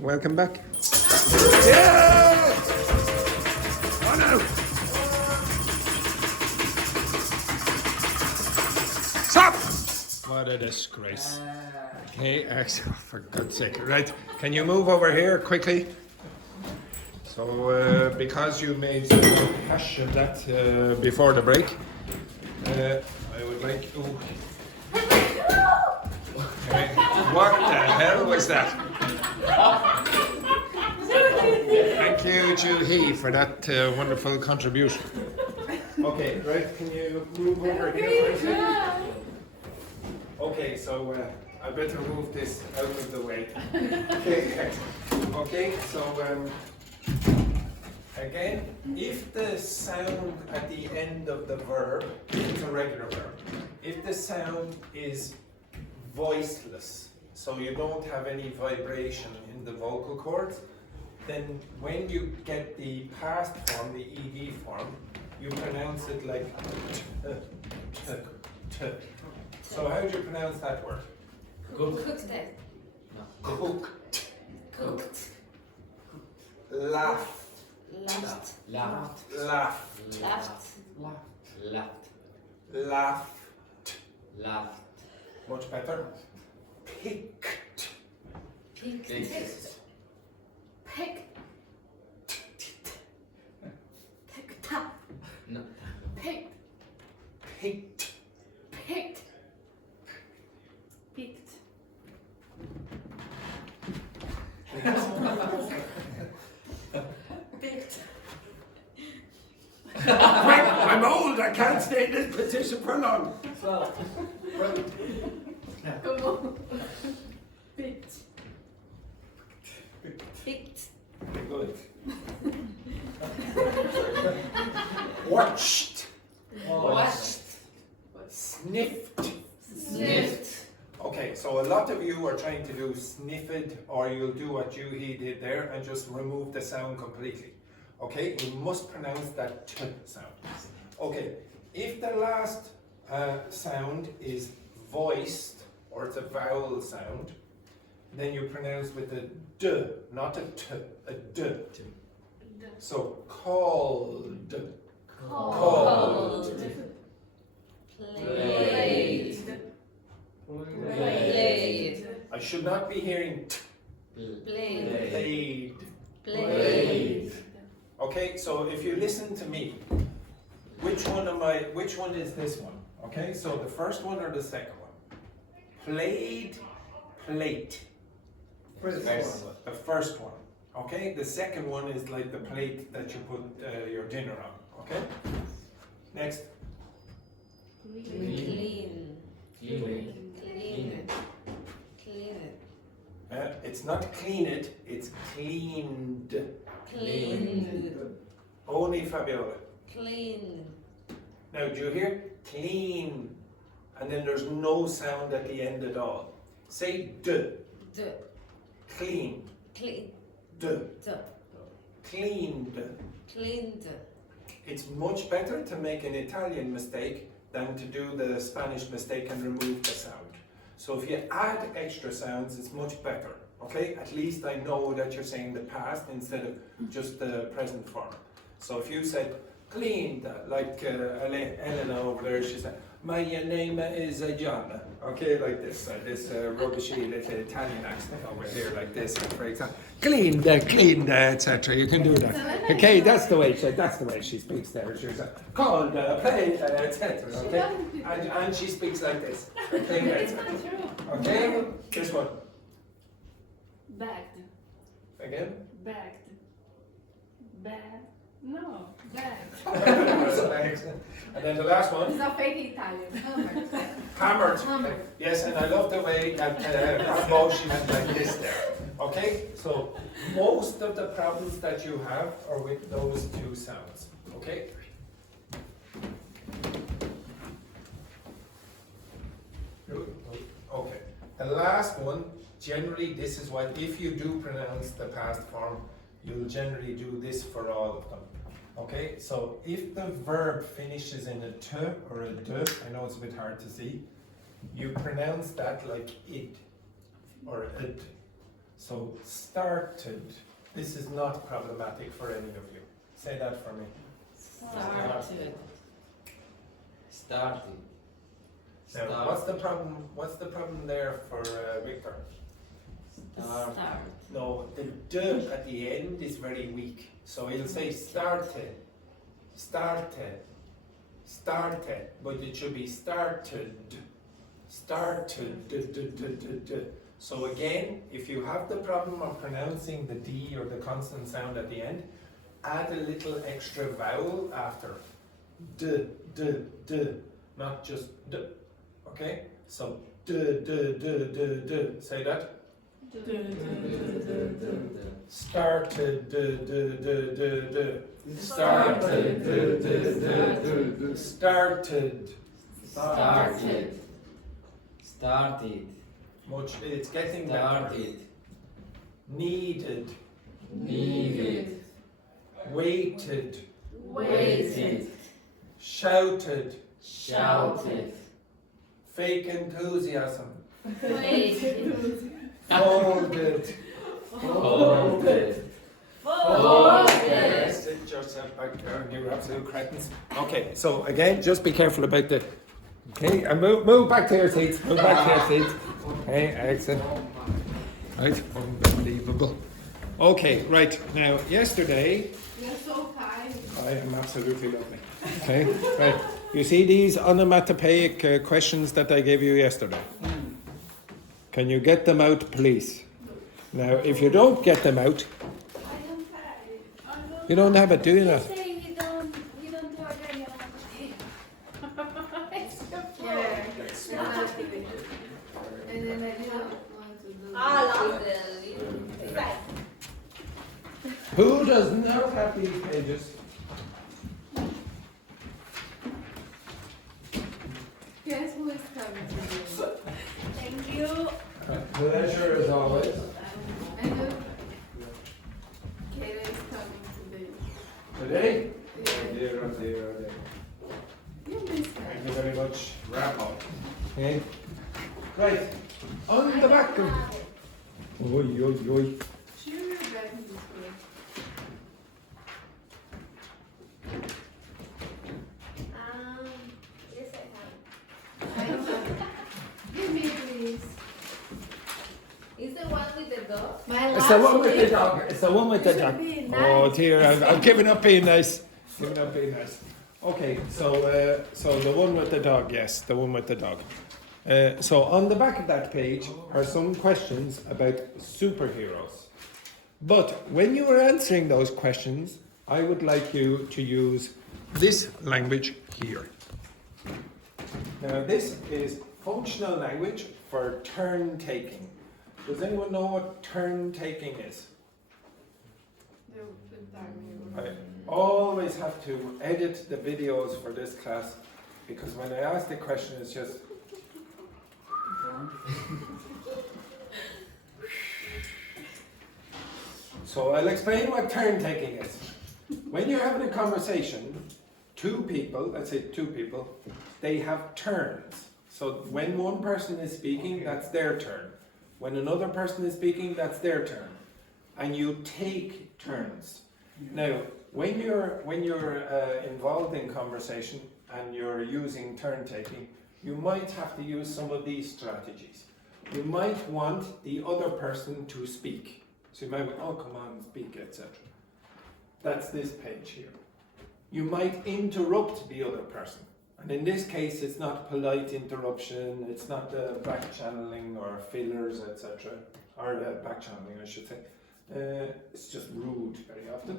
welcome back. Yeah! Oh no! Stop! What a disgrace. Okay, for God's sake. Right, can you move over here quickly? So, because you made some hash of that before the break, I would like... Ooh. Okay. What the hell was that? Thank you, Juhi, for that wonderful contribution. Okay, right, can you move over here for a second? Okay, so I better move this out of the way. Okay, so again, if the sound at the end of the verb, it's a regular verb, if the sound is voiceless, so you don't have any vibration in the vocal cords, then when you get the past form, the ed form, you pronounce it like t, t, t. So how do you pronounce that word? Cooked. Cooked. Cooked. Laugh. Laughed. Laugh. Laughed. Laugh. Laughed. Much better. Picked. Picked. Picked. Picked up. No. Picked. Picked. Picked. Picked. Picked. I'm old, I can't stay in this position for long. Come on. Picked. Picked. Good. Watched. Watched. Sniffed. Sniffed. Okay, so a lot of you are trying to do sniffed, or you'll do what Juhi did there and just remove the sound completely. Okay, you must pronounce that t sound. Okay, if the last sound is voiced, or it's a vowel sound, then you pronounce with a d, not a t, a d. So called. Called. Played. Played. I should not be hearing t. Played. Played. Played. Okay, so if you listen to me, which one is this one? Okay, so the first one or the second one? Played, plate. The first one. Okay, the second one is like the plate that you put your dinner on. Okay, next. Clean. Clean. It's not clean it, it's cleaned. Cleaned. Only Fabiola. Clean. Now, do you hear? Clean. And then there's no sound at the end at all. Say d. D. Clean. Clean. D. D. Cleaned. Cleaned. It's much better to make an Italian mistake than to do the Spanish mistake and remove the sound. So if you add extra sounds, it's much better. Okay? At least I know that you're saying the past instead of just the present form. So if you said cleaned, like Elena over there, she said, my name is John. Okay, like this rubbishy little Italian accent over here, like this, for example. Cleaned, etc. You can do that. Okay, that's the way she speaks there. She's called, played, etc. Okay, and she speaks like this. Okay, It's not true. okay, this one. Bagged. Again. Bagged. Bag. No. Bagged. And then the last one. It's not fake Italian. Hammered. Hammered. Yes, and I love the way that motion went like this there. Okay, so most of the problems that you have are with those two sounds. Okay. Okay. The last one, generally, this is what, if you do pronounce the past form, you'll generally do this for all of them. Okay, so if the verb finishes in a t or a d, I know it's a bit hard to see, you pronounce that like it or it. So started. This is not problematic for any of you. Say that for me. Started. Started. Now, what's the problem? What's the problem there for Victor? Start. No, the d at the end is very weak. So he'll say started, started, started, but it should be started, started. So again, if you have the problem of pronouncing the D or the consonant sound at the end, add a little extra vowel after. D, not just d. Okay? So d. Say that. Started. Started. Started. Started. Started. Much. It's getting better. Started. Needed. Needed. Waited. Waited. Shouted. Shouted. Fake enthusiasm. Waited. Folded. Folded. Folded. Sit yourself back there, you absolute cretins. Okay, so again, just be careful about the. Okay, and move back to your seats. Move back to your seats. Okay, excellent. Right, unbelievable. Okay, right now, yesterday. You're so kind. I am absolutely lovely. Okay, right. You see these onomatopoeic questions that I gave you yesterday? Can you get them out, please? Now, if you don't get them out, I don't have it. you don't have it, do you not? Say you don't have any of it. It's your fault. Yeah, exactly. And then I didn't want to do the little side. Who does not have these pages? Guess who is coming today? Thank you. Pleasure as always. I know. Kayla is coming today. Today? Yeah. Oh dear, oh dear, oh dear. You miss her. Thank you very much. Wrap up. Okay. Right. On the back of. Oi, oi, oi. She will be back in this way. Yes, I have. I don't have it. Give me, please. Is the one with the dog? It's the one with the dog. It's the one with the It should dog. be Oh nice. dear, I'm giving up being nice. Giving up being nice. Okay, so the one with the dog, yes, the one with the dog. So on the back of that page are some questions about superheroes. But when you are answering those questions, I would like you to use this language here. Now this is functional language for turn taking. Does anyone know what turn taking is? The Dogme. I always have to edit the videos for this class because when I ask the question it's just so I'll explain what turn taking is. When you're having a conversation, two people, let's say two people, they have turns. So when one person is speaking, that's their turn. When another person is speaking, that's their turn. And you take turns. Now, when you're involved in conversation and you're using turn taking, you might have to use some of these strategies. You might want the other person to speak. So you might go, oh, come on, speak, etc. That's this page here. You might interrupt the other person. And in this case, it's not polite interruption, it's not back channeling or fillers, etc. Or back channeling, I should say. It's just rude very often.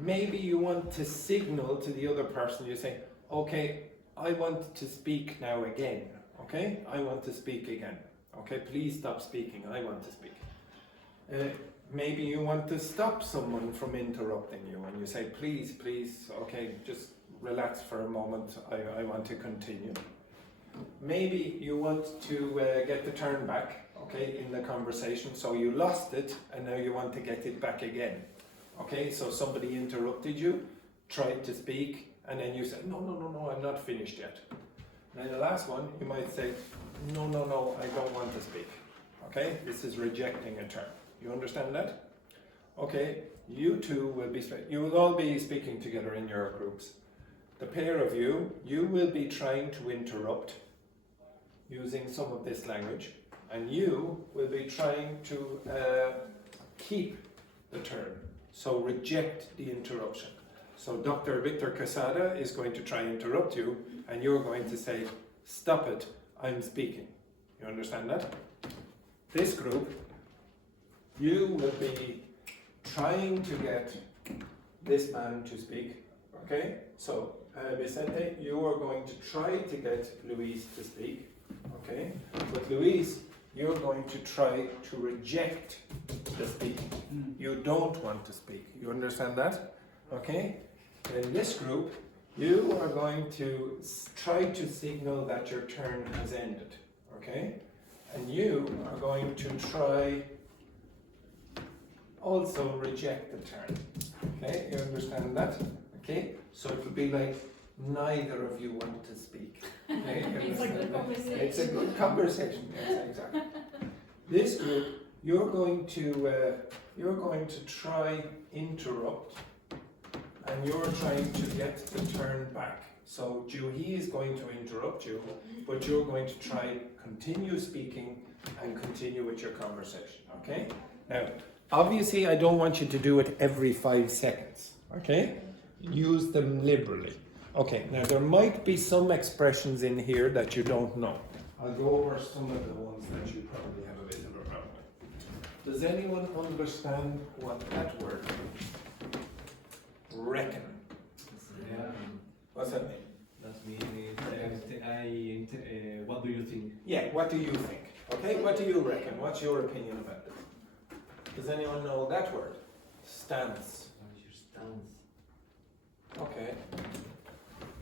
Maybe you want to signal to the other person, you say, okay, I want to speak now again. Okay, I want to speak again. Okay, please stop speaking, I want to speak. Maybe you want to stop someone from interrupting you and you say, please, okay, just relax for a moment, I want to continue. Maybe you want to get the turn back, okay, in the conversation, so you lost it and now you want to get it back again. Okay, so somebody interrupted you, tried to speak, and then you said, no, I'm not finished yet. And then the last one, you might say, no, I don't want to speak. Okay, this is rejecting a term. You understand that? Okay, you two will be, you will all be speaking together in your groups. The pair of you will be trying to interrupt using some of this language, and you will be trying to keep the turn, so reject the interruption. So Dr. Victor Quesada is going to try and interrupt you, and you're going to say, stop it, I'm speaking. You understand that? This group, you will be trying to get this man to speak, okay? So Vicente, you are going to try to get Luis to speak, okay? But Luis, you're going to try to reject the speaking. You don't want to speak. You understand that? Okay? In this group, you are going to try to signal that your turn has ended. Okay? And you are going to try also reject the turn. Okay? You understand that? Okay? So it will be like neither of you want to speak. Okay? It's a good conversation. It's a good conversation. Yes, exactly. This group, you're going to try interrupt, and you're trying to get the turn back. So Juhi is going to interrupt you, but you're going to try continue speaking and continue with your conversation. Okay? Now, obviously, I don't want you to do it every 5 seconds. Okay? Use them liberally. Okay, now there might be some expressions in here that you don't know. I'll go over some of the ones that you probably have a bit of a problem with. Does anyone understand what that word means? Reckon. What's that mean? That means what do you think? Yeah, what do you think? Okay, what do you reckon? What's your opinion about it? Does anyone know that word? Stance. What is your stance? Okay.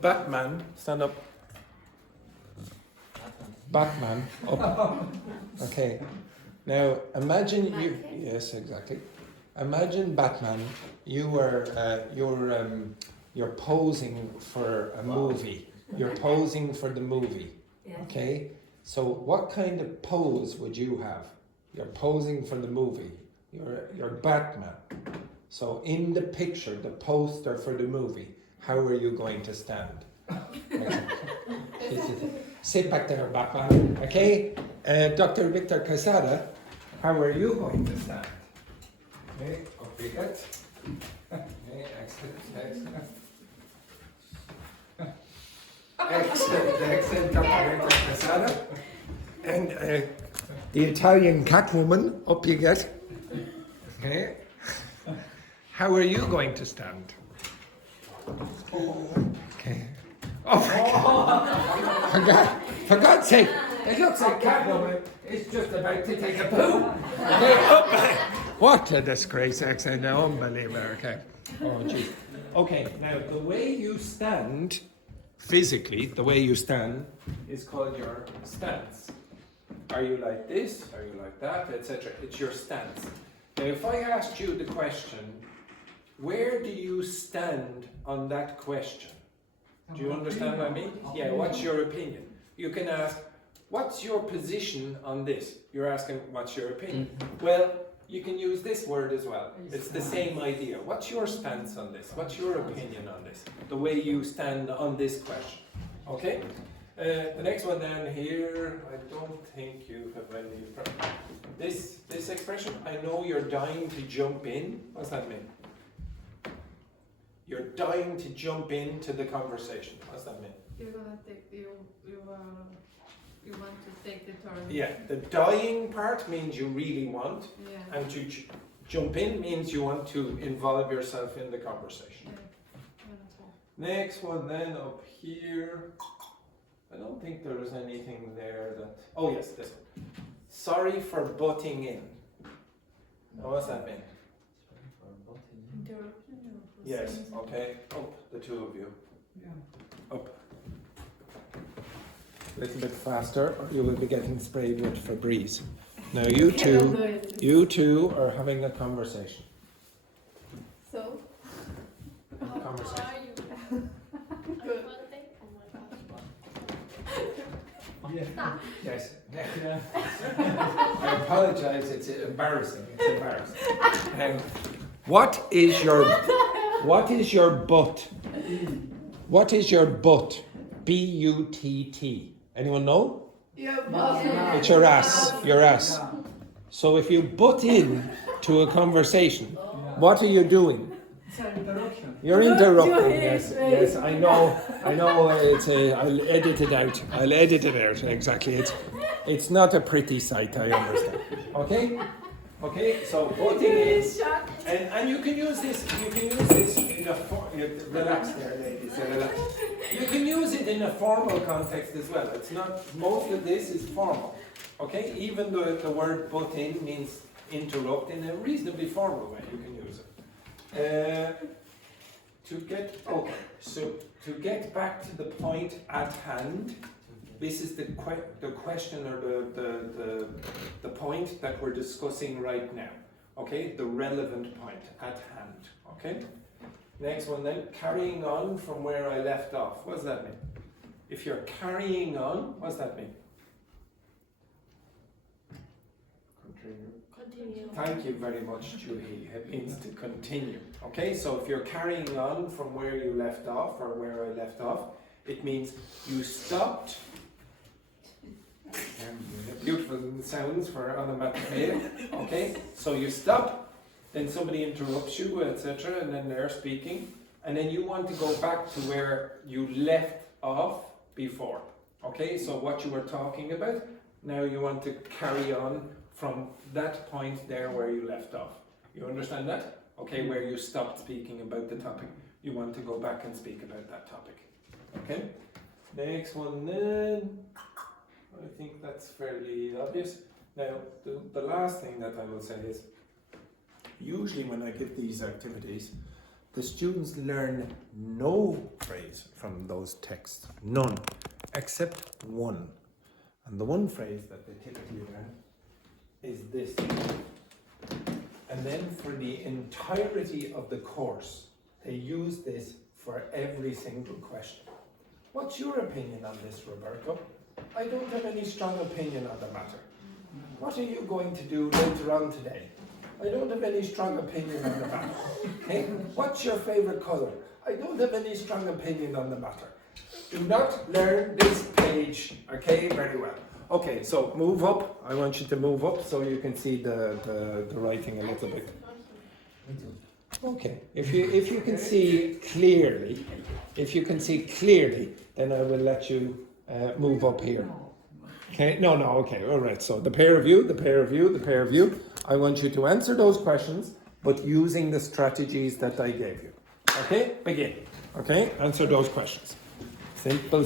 Batman, stand up. Batman, up. Okay. Now imagine you. Yes, exactly. Imagine Batman. You're posing for a movie. You're posing for the movie. Okay. So what kind of pose would you have? You're posing for the movie. You're Batman. So in the picture, the poster for the movie, how are you going to stand? Sit back there, Batman. Okay? Dr. Victor Quesada, how are you going to stand? Okay, up you get. Okay, excellent. Excellent, Dr. Victor Quesada. And the Italian Catwoman, up you get. Okay? How are you going to stand? Okay. Oh, for God's sake, it looks like Catwoman is just about to take a poo. Okay, up. What a disgrace, accent, unbelievable. Okay. Oh, geez. Okay, now the way you stand, physically, the way you stand is called your stance. Are you like this? Are you like that? Etc. It's your stance. Now, if I asked you the question, where do you stand on that question? Do you understand what I mean? Yeah, what's your opinion? You can ask, what's your position on this? You're asking, what's your opinion? Well, you can use this word as well. It's the same idea. What's your stance on this? What's your opinion on this? The way you stand on this question. Okay? The next one down here, I don't think you have any problem. This expression, I know you're dying to jump in. What's that mean? You're dying to jump into the conversation. What's that mean? You're gonna take you want to take the turn. Yeah, the dying part means you really want, Yeah. and to jump in means you want to involve yourself in the conversation. Yeah. Next one then up here. I don't think there is anything there that. Oh yes, this one. Sorry for butting in. Now, what's that mean? Interruption or Yes. something? Okay. Up, the two of you. Yeah. Up. A little bit faster, or you will be getting sprayed with Febreze. Now you two are having a conversation. So, Conversation. Are you? good. Oh my gosh. Yeah. Yes. Yeah. I apologize. It's embarrassing. It's embarrassing. What is your butt? What is your butt? B-U-T-T. Anyone know? It's your ass. Your ass. So if you butt in to a conversation, what are you doing? Interruption. You're interrupting. Yes, yes. I know. It's I'll edit it out. I'll edit it out. Exactly. It's not a pretty sight. I understand. Okay. Okay. So butting in, and you can use this. You can use this in a relax there, ladies. Relax. You can use it in a formal context as well. It's not. Most of this is formal. Okay. Even though the word butt in means interrupt in a reasonably formal way, you can use it. To get back to the point at hand, this is the question or the point that we're discussing right now. Okay, the relevant point at hand. Okay. Next one then, carrying on from where I left off. What does that mean? If you're carrying on, what does that mean? Continue. Thank you very much, Julie. It means to continue. Okay, so if you're carrying on from where you left off or where I left off, it means you stopped. Beautiful sounds for onomatopoeia. Okay, so you stop, then somebody interrupts you, etc., and then they're speaking, and then you want to go back to where you left off before. Okay, so what you were talking about, now you want to carry on from that point there where you left off. You understand that? Okay, where you stopped speaking about the topic. You want to go back and speak about that topic. Okay? Next one then. I think that's fairly obvious. Now, the last thing that I will say is, usually when I give these activities, the students learn no phrase from those texts. None. Except one. And the one phrase that they typically learn is this. And then for the entirety of the course, they use this for every single question. What's your opinion on this, Roberto? I don't have any strong opinion on the matter. What are you going to do later on today? I don't have any strong opinion on the matter. Okay? What's your favorite color? I don't have any strong opinion on the matter. Do not learn this page, okay? Very well. Okay, so move up. I want you to move up so you can see the writing a little bit. Okay, if you can see clearly, then I will let you move up here. Okay, no, okay, all right. So the pair of you. I want you to answer those questions, but using the strategies that I gave you. Okay, begin. Okay, answer those questions. Simple.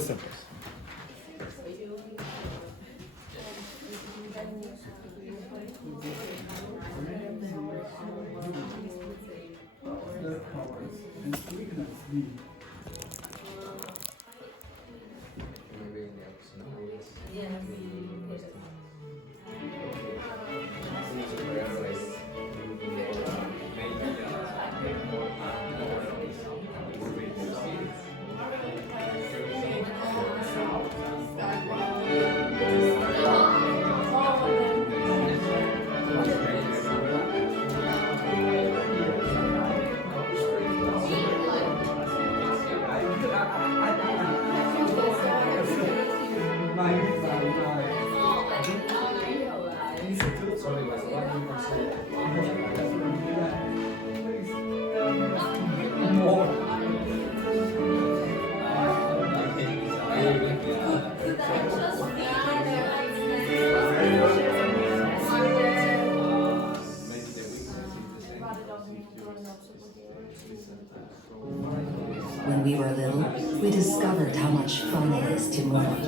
When we were little, we discovered how much fun it is to move.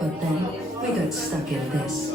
But then we got stuck in this.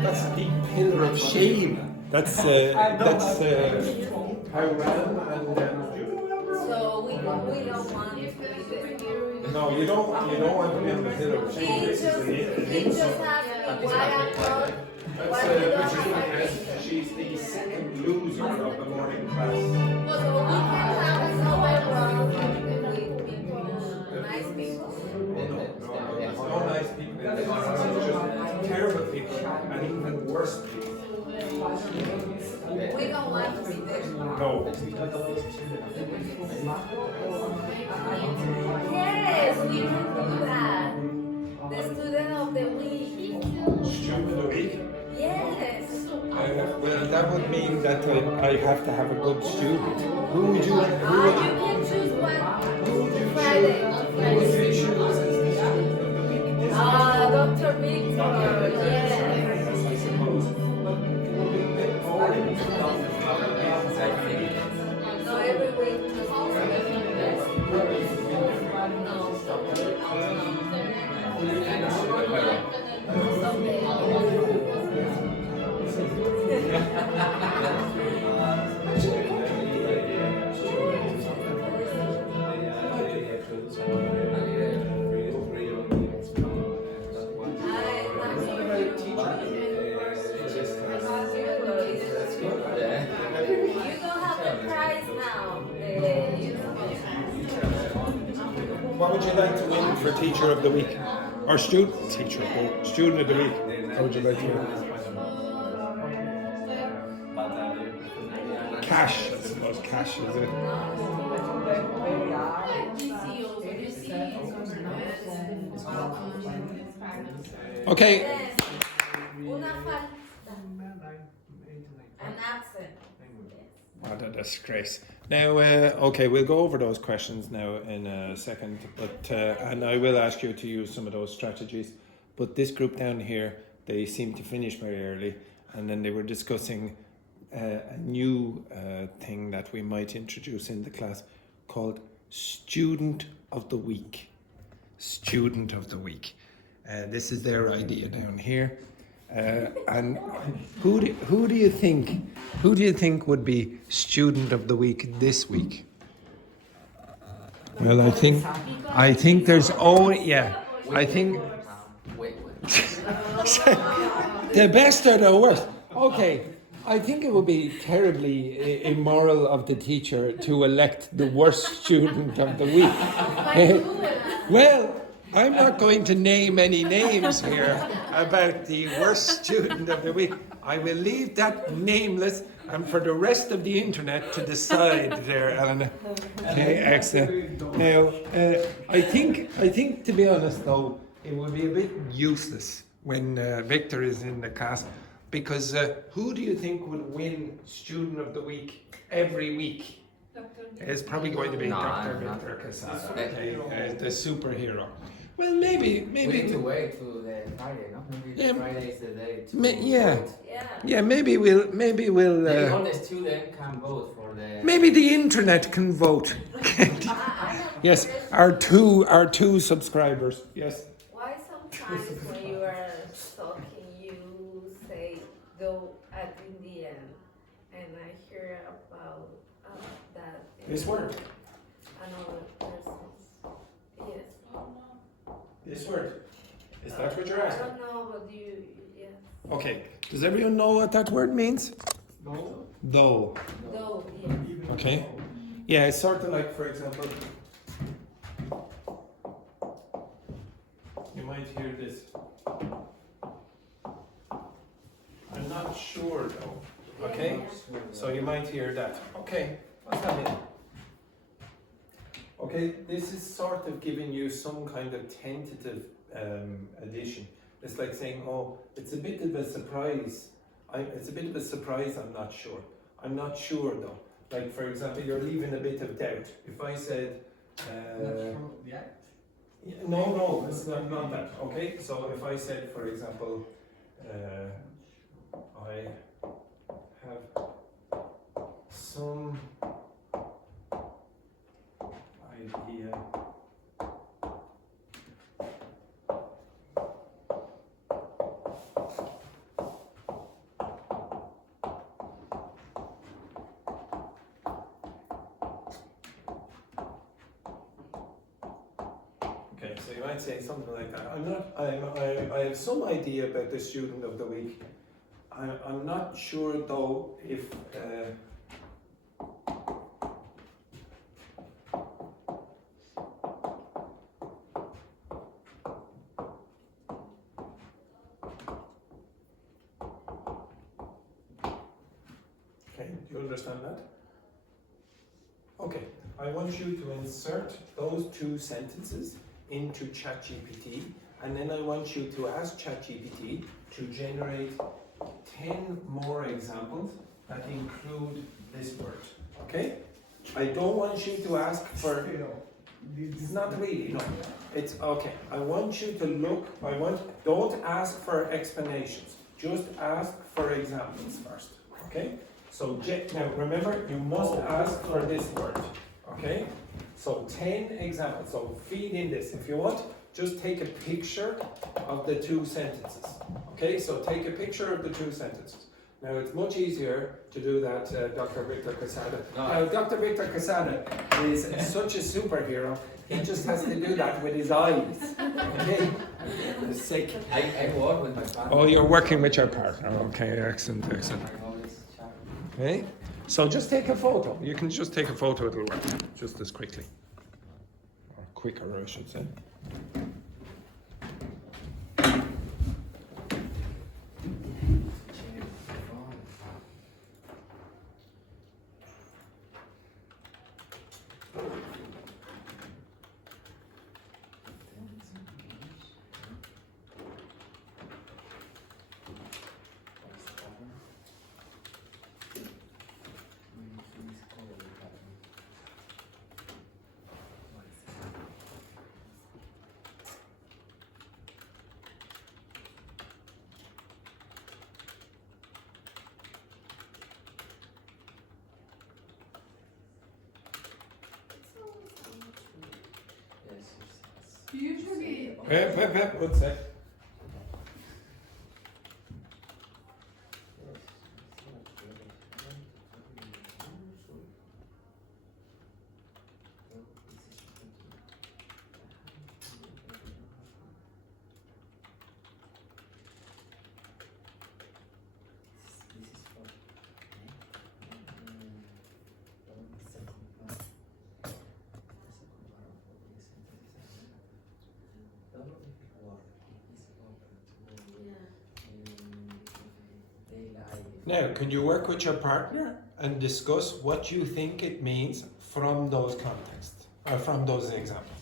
That's a big pillar of shame. That's Iran and So we don't want to be there. no, you don't want to be on the pillar of shame. He This just is the asked me why I thought why we don't have a she's the second loser of the morning class. So we can have somewhere wrong with people, nice people. There's no nice people in this class. It's just terrible people and even worse people. We don't want to be there. No. Yes, we can do that. The student of the week. Student of the week? Yes. Well, that would mean that I have to have a good student. Who would you? You can choose one Friday. Who would you choose as the student of the week? Dr. Victor, yes. I suppose. It would be a bit boring. No, every week. What would you like to win for Teacher of the Week? Or Student of the Week? What would you like to win? Cash, I suppose. Cash, is it? Okay. that's great. Now, okay, we'll go over those questions now in a second, but and I will ask you to use some of those strategies. But this group down here, they seem to finish very early, and then they were discussing a new thing that we might introduce in the class called Student of the Week. Student of the Week. This is their idea down here. And who do you think would be Student of the Week this week? Well, I think there's I think Wait. the best or the worst. Okay, I think it would be terribly immoral of the teacher to elect the worst student of the week. Well, I'm not going to name any names here about the worst student of the week. I will leave that nameless and for the rest of the internet to decide there, Eleanor. Okay, excellent. Now, I think to be honest though, it would be a bit useless when Victor is in the class, because who do you think would win Student of the Week every week? It's probably going to be Dr. Victor Casada, okay, the superhero. Well, maybe. We need to wait to the Friday, no? Maybe Friday is the day. Maybe we'll. Maybe all the students can vote for the. Maybe the internet can vote. Yes, our two subscribers. Yes. Why sometimes when you are talking you say though at in the end, and I hear about that in This word. another person's. Yes. This word. Is that what you're I asking? don't know, but yes. Okay. Does everyone know what that word means? No. Though. Though, yes. Okay. Yeah, it's sort of like, for example, you might hear this. I'm not sure though. Okay? So you might hear that. Okay, what's that mean? Okay, this is sort of giving you some kind of tentative addition. It's like saying, oh, it's a bit of a surprise. It's a bit of a surprise, I'm not sure. I'm not sure though. Like, for example, you're leaving a bit of doubt. If I said, no, it's not that. Okay, so if I said, for example, I have some idea Okay, so you might say something like that. I have some idea about the student of the week. I'm not sure though if okay, do you understand that? Okay, I want you to insert those two sentences into ChatGPT, and then I want you to ask ChatGPT to generate 10 more examples that include this word. Okay? I don't want you to ask for. It's not really, no. It's okay. I want you to look. Don't ask for explanations. Just ask for examples first. Okay? So now remember, you must ask for this word. Okay? So 10 examples. So feed in this. If you want, just take a picture of the two sentences. Okay? So take a picture of the two sentences. Now it's much easier to do that, Dr. Victor Casada. Now Dr. Victor Casada is such a superhero. He just has to do that with his eyes. Okay? Sick. I work with my partner. Oh, you're working with your partner. Okay, excellent, excellent. Okay? So just take a photo. You can just take a photo, it'll work just as quickly. Or quicker, I should say. One sec. Now, can you work with your partner and discuss what you think it means from those contexts, or from those examples?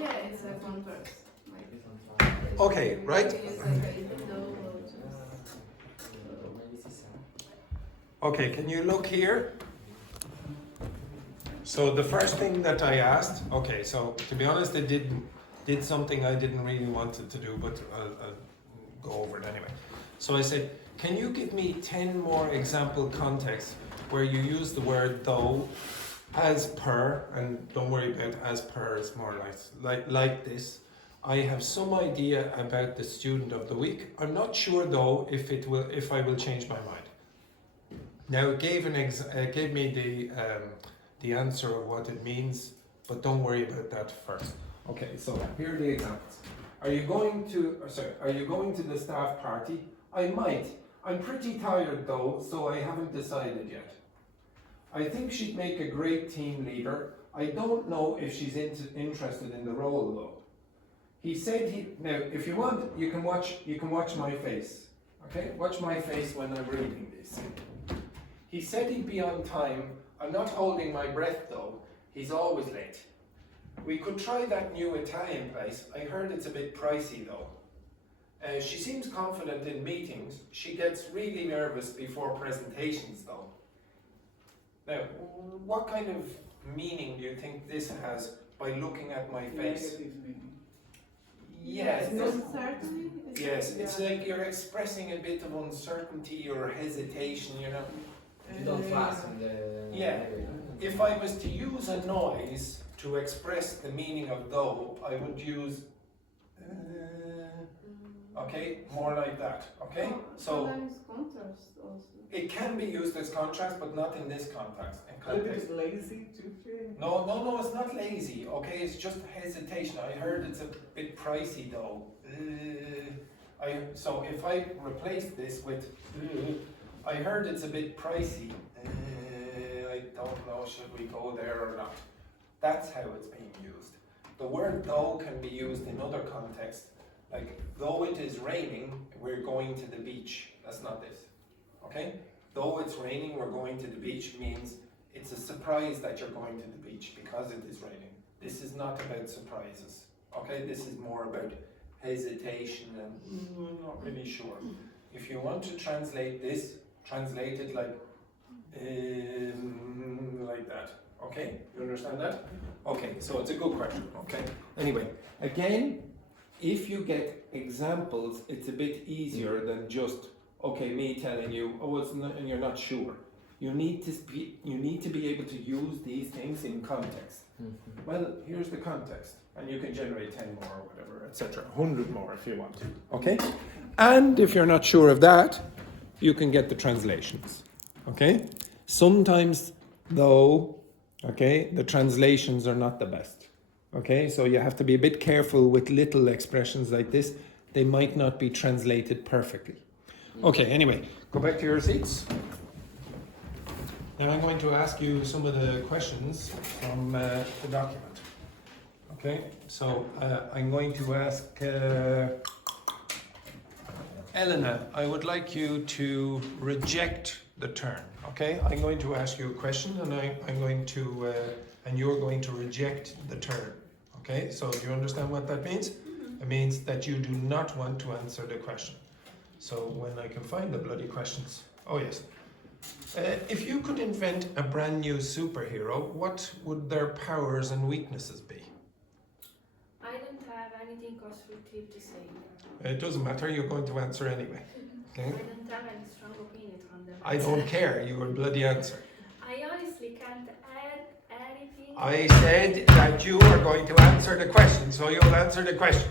Yeah, it's a contrast. Okay, right? Okay, can you look here? So the first thing that I asked, okay, so to be honest, it did something I didn't really want it to do, but I'll go over it anyway. So I said, can you give me 10 more example contexts where you use the word though, as per, and don't worry about as per, it's more like this. I have some idea about the student of the week. I'm not sure though if I will change my mind. Now it gave me the answer of what it means, but don't worry about that first. Okay, so here are the examples. Are you going to the staff party? I might. I'm pretty tired though, so I haven't decided yet. I think she'd make a great team leader. I don't know if she's interested in the role though. He said now if you want, you can watch my face. Okay? Watch my face when I'm reading this. He said he'd be on time. I'm not holding my breath though. He's always late. We could try that new Italian place. I heard it's a bit pricey though. She seems confident in meetings. She gets really nervous before presentations though. Now, what kind of meaning do you think this has by looking at my face? Yes. Yes, it's like you're expressing a bit of uncertainty or hesitation, you know. You don't trust in the... Yeah. If I was to use a noise to express the meaning of though, I would use okay, more like that, okay? So sometimes contrast also. it can be used as contrast, but not in this context. It's lazy too. No, it's not lazy, okay? It's just hesitation. I heard it's a bit pricey though. So if I replace this with I heard it's a bit pricey. I don't know, should we go there or not? That's how it's being used. The word though can be used in other contexts. Like, though it is raining, we're going to the beach. That's not this, okay? Though it's raining, we're going to the beach means it's a surprise that you're going to the beach because it is raining. This is not about surprises, okay? This is more about hesitation and I'm not really sure. If you want to translate this, translate it like that, okay? You understand that? Okay, so it's a good question, okay? Anyway, again, if you get examples, it's a bit easier than just, okay, me telling you, oh, it's not, and you're not sure. You need to be able to use these things in context. Mm-hmm. Well, here's the context, and you can generate 10 more or whatever, etc. 100 more if you want to, okay? And if you're not sure of that, you can get the translations, okay? Sometimes, though, okay, the translations are not the best. Okay, so you have to be a bit careful with little expressions like this. They might not be translated perfectly. Okay, anyway, go back to your seats. Now I'm going to ask you some of the questions from the document. Okay, so I'm going to ask Elena, I would like you to reject the term. Okay, I'm going to ask you a question and I'm going to, and you're going to reject the term. Okay, so do you understand what that means? It means that you do not want to answer the question. So when I can find the bloody questions. Oh yes. If you could invent a brand new superhero, what would their powers and weaknesses be? I don't have anything constructive to say. It doesn't matter, you're going to answer anyway. Okay? I don't have any strong opinion on them. I don't care, you will bloody answer. I honestly can't add anything. I said that you are going to answer the question, so you'll answer the question.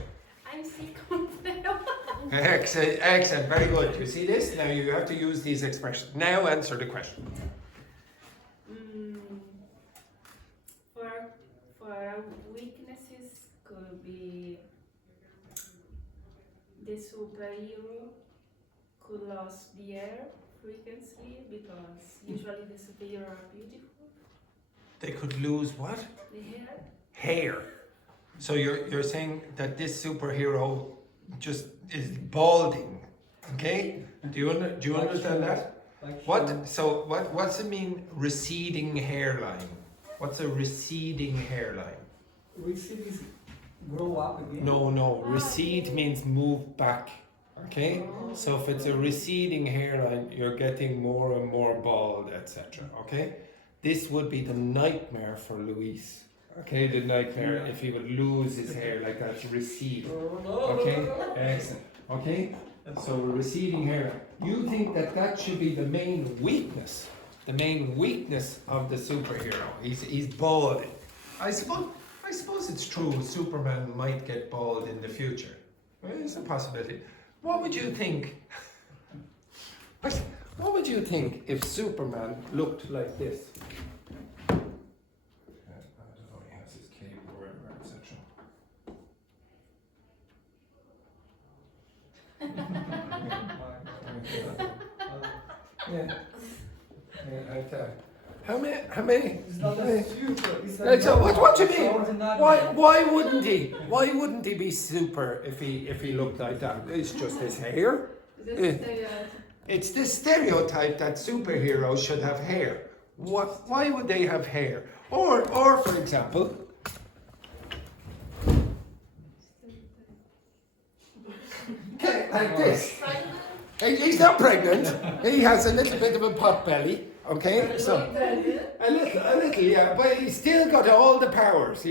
I'm sick of them. Excellent, excellent, very good. You see this? Now you have to use these expressions. Now answer the question. For weaknesses could be the superhero could lose the air frequently because usually the superhero are beautiful. They could lose what? The hair. Hair. So you're saying that this superhero just is balding, okay? Do you understand that? What's it mean? Receding hairline. What's a receding hairline? Recede is grow up again. No. Recede means move back. Okay? So if it's a receding hairline, you're getting more and more bald, etc. Okay? This would be the nightmare for Luis. Okay, the nightmare if he would lose his hair like that, to recede. Okay, excellent. Okay, so receding hair. You think that that should be the main weakness of the superhero? He's balding. I suppose it's true. Superman might get bald in the future. Well, it's a possibility. What would you think? What would you think if Superman looked like this? Yeah. How many? It's not a super. It's Right, so what do you mean? extraordinary. Why wouldn't he? Why wouldn't he be super if he looked like that? It's just his hair. It's this stereotype that superheroes should have hair. Why would they have hair? Or for example, okay, like this. He's not pregnant. He has a little bit of a pot belly. Okay, so a little, yeah. But he's still got all the powers.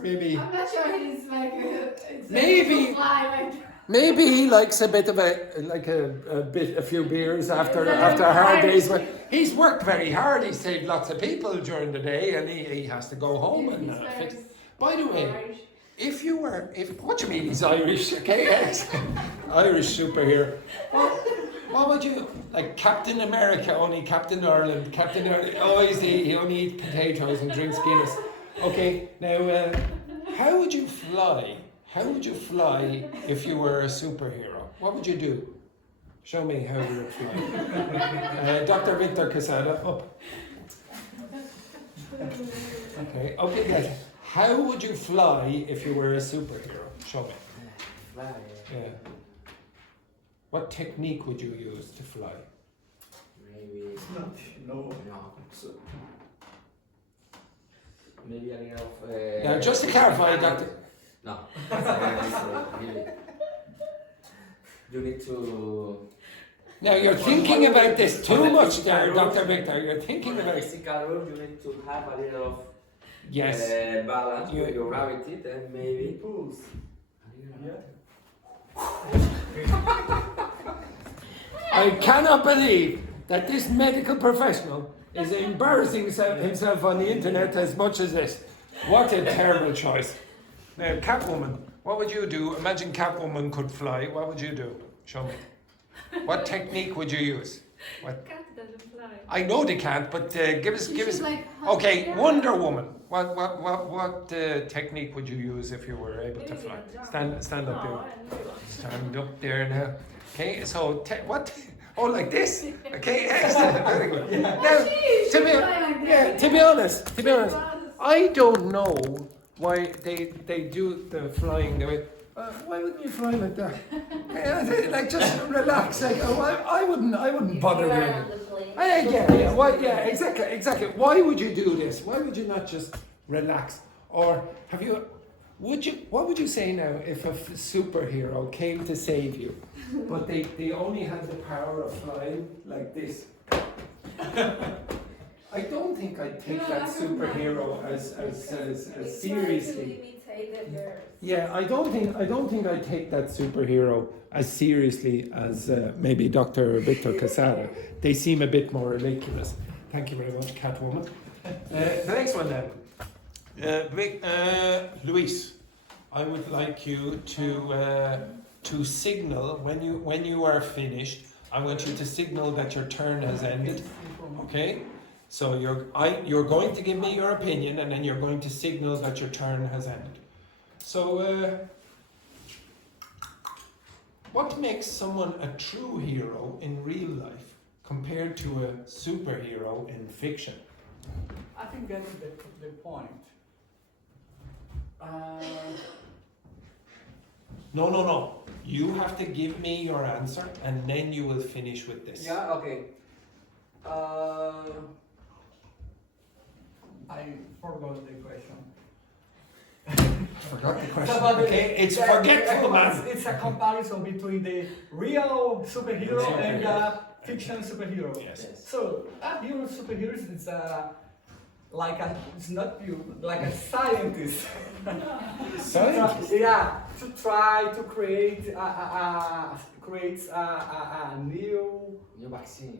Maybe. I'm not sure he's like Maybe- fly like Maybe he likes a bit of a few beers after a hard day's work. He's worked very hard. He's saved lots of people during the day, and he has to go home and fix. By the way, what do you mean he's Irish? Okay, yes. Irish superhero. What would you like? Captain America, only Captain Ireland. Oh, he only eats potatoes and drinks Guinness. Okay, now how would you fly? How would you fly if you were a superhero? What would you do? Show me how you would fly. Dr. Victor Casada, up. Okay, guys. How would you fly if you were a superhero? Show me. Fly. Yeah. What technique would you use to fly? Maybe. No. So, maybe a little of. Now, just to clarify, Doctor. No. Really. You need to. Now you're thinking about this too much there, Dr. Victor. You're thinking about it. Physical rule, you need to have a little of Yes. balance with your gravity, then maybe pulls. I cannot believe that this medical professional is embarrassing himself on the internet as much as this. What a terrible choice. Now, Catwoman, what would you do? Imagine Catwoman could fly. What would you do? Show me. What technique would you use? What? Cat doesn't fly. I know they can't, but give us. like, Okay, yeah. Wonder Woman. What technique would you use if you were able to fly? Stand up there. Stand up there now. Okay, so Oh, like this? Okay, excellent, very good. Now, to be honest, I don't know why they do the flying the way. Why wouldn't you fly like that? Like just relax. Like I wouldn't bother You are doing on it. the plane. Yeah. Why? Yeah, exactly. Why would you do this? Why would you not just relax? Or have you? Would you? What would you say now if a superhero came to save you, but they only had the power of flying like this? I don't think I'd take that superhero as seriously. Yeah, I don't think I'd take that superhero as seriously as maybe Dr. Victor Casada. They seem a bit more ridiculous. Thank you very much, Catwoman. The next one then. Luis, I would like you to signal when you are finished. I want you to signal that your turn has ended. Okay? So you're going to give me your opinion, and then you're going to signal that your turn has ended. So, what makes someone a true hero in real life compared to a superhero in fiction? I think that's the point. No. You have to give me your answer, and then you will finish with this. Yeah, okay. I forgot the question. Forgot the It's question. about the- Okay, it's forgetful, man. It's a comparison between the real superhero and the fiction superhero. Yes. So a hero superhero is it's not you, like a scientist. Scientist? Yeah, to try to create a new New vaccine.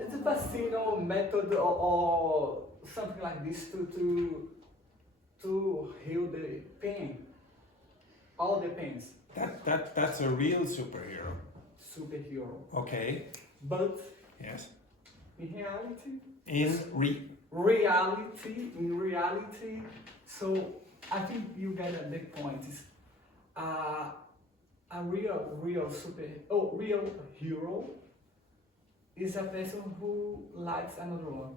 it's a vaccine or method or something like this to heal the pain, all the pains. That's a real superhero. Superhero, Okay. but Yes. in reality. In reality, so I think you get the point. Is a real hero is a person who likes another one.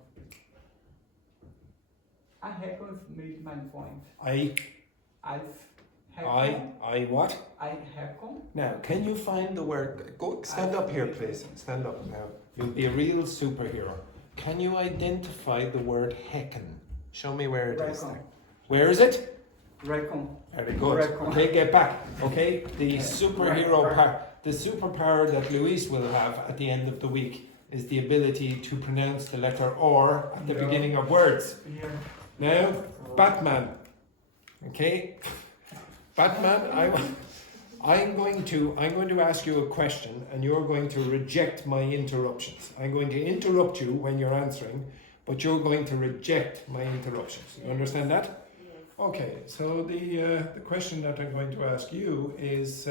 I haven't made my point. I what? haven't. Now, can you find the word? Go stand up here, please. Stand up now. You'll be a real superhero. Can you identify the word hecken? Show me where it is. Reckon. Where is it? Reckon. Very good. Reckon. Okay, get back. Okay, the superhero power, the superpower that Luis will have at the end of the week is the ability to pronounce the letter "or" at the beginning of words. Yeah. Now, Batman. Okay, Batman. I'm going to ask you a question, and you're going to reject my interruptions. I'm going to interrupt you when you're answering, but you're going to reject my interruptions. You understand that? Okay. So the question that I'm going to ask you is: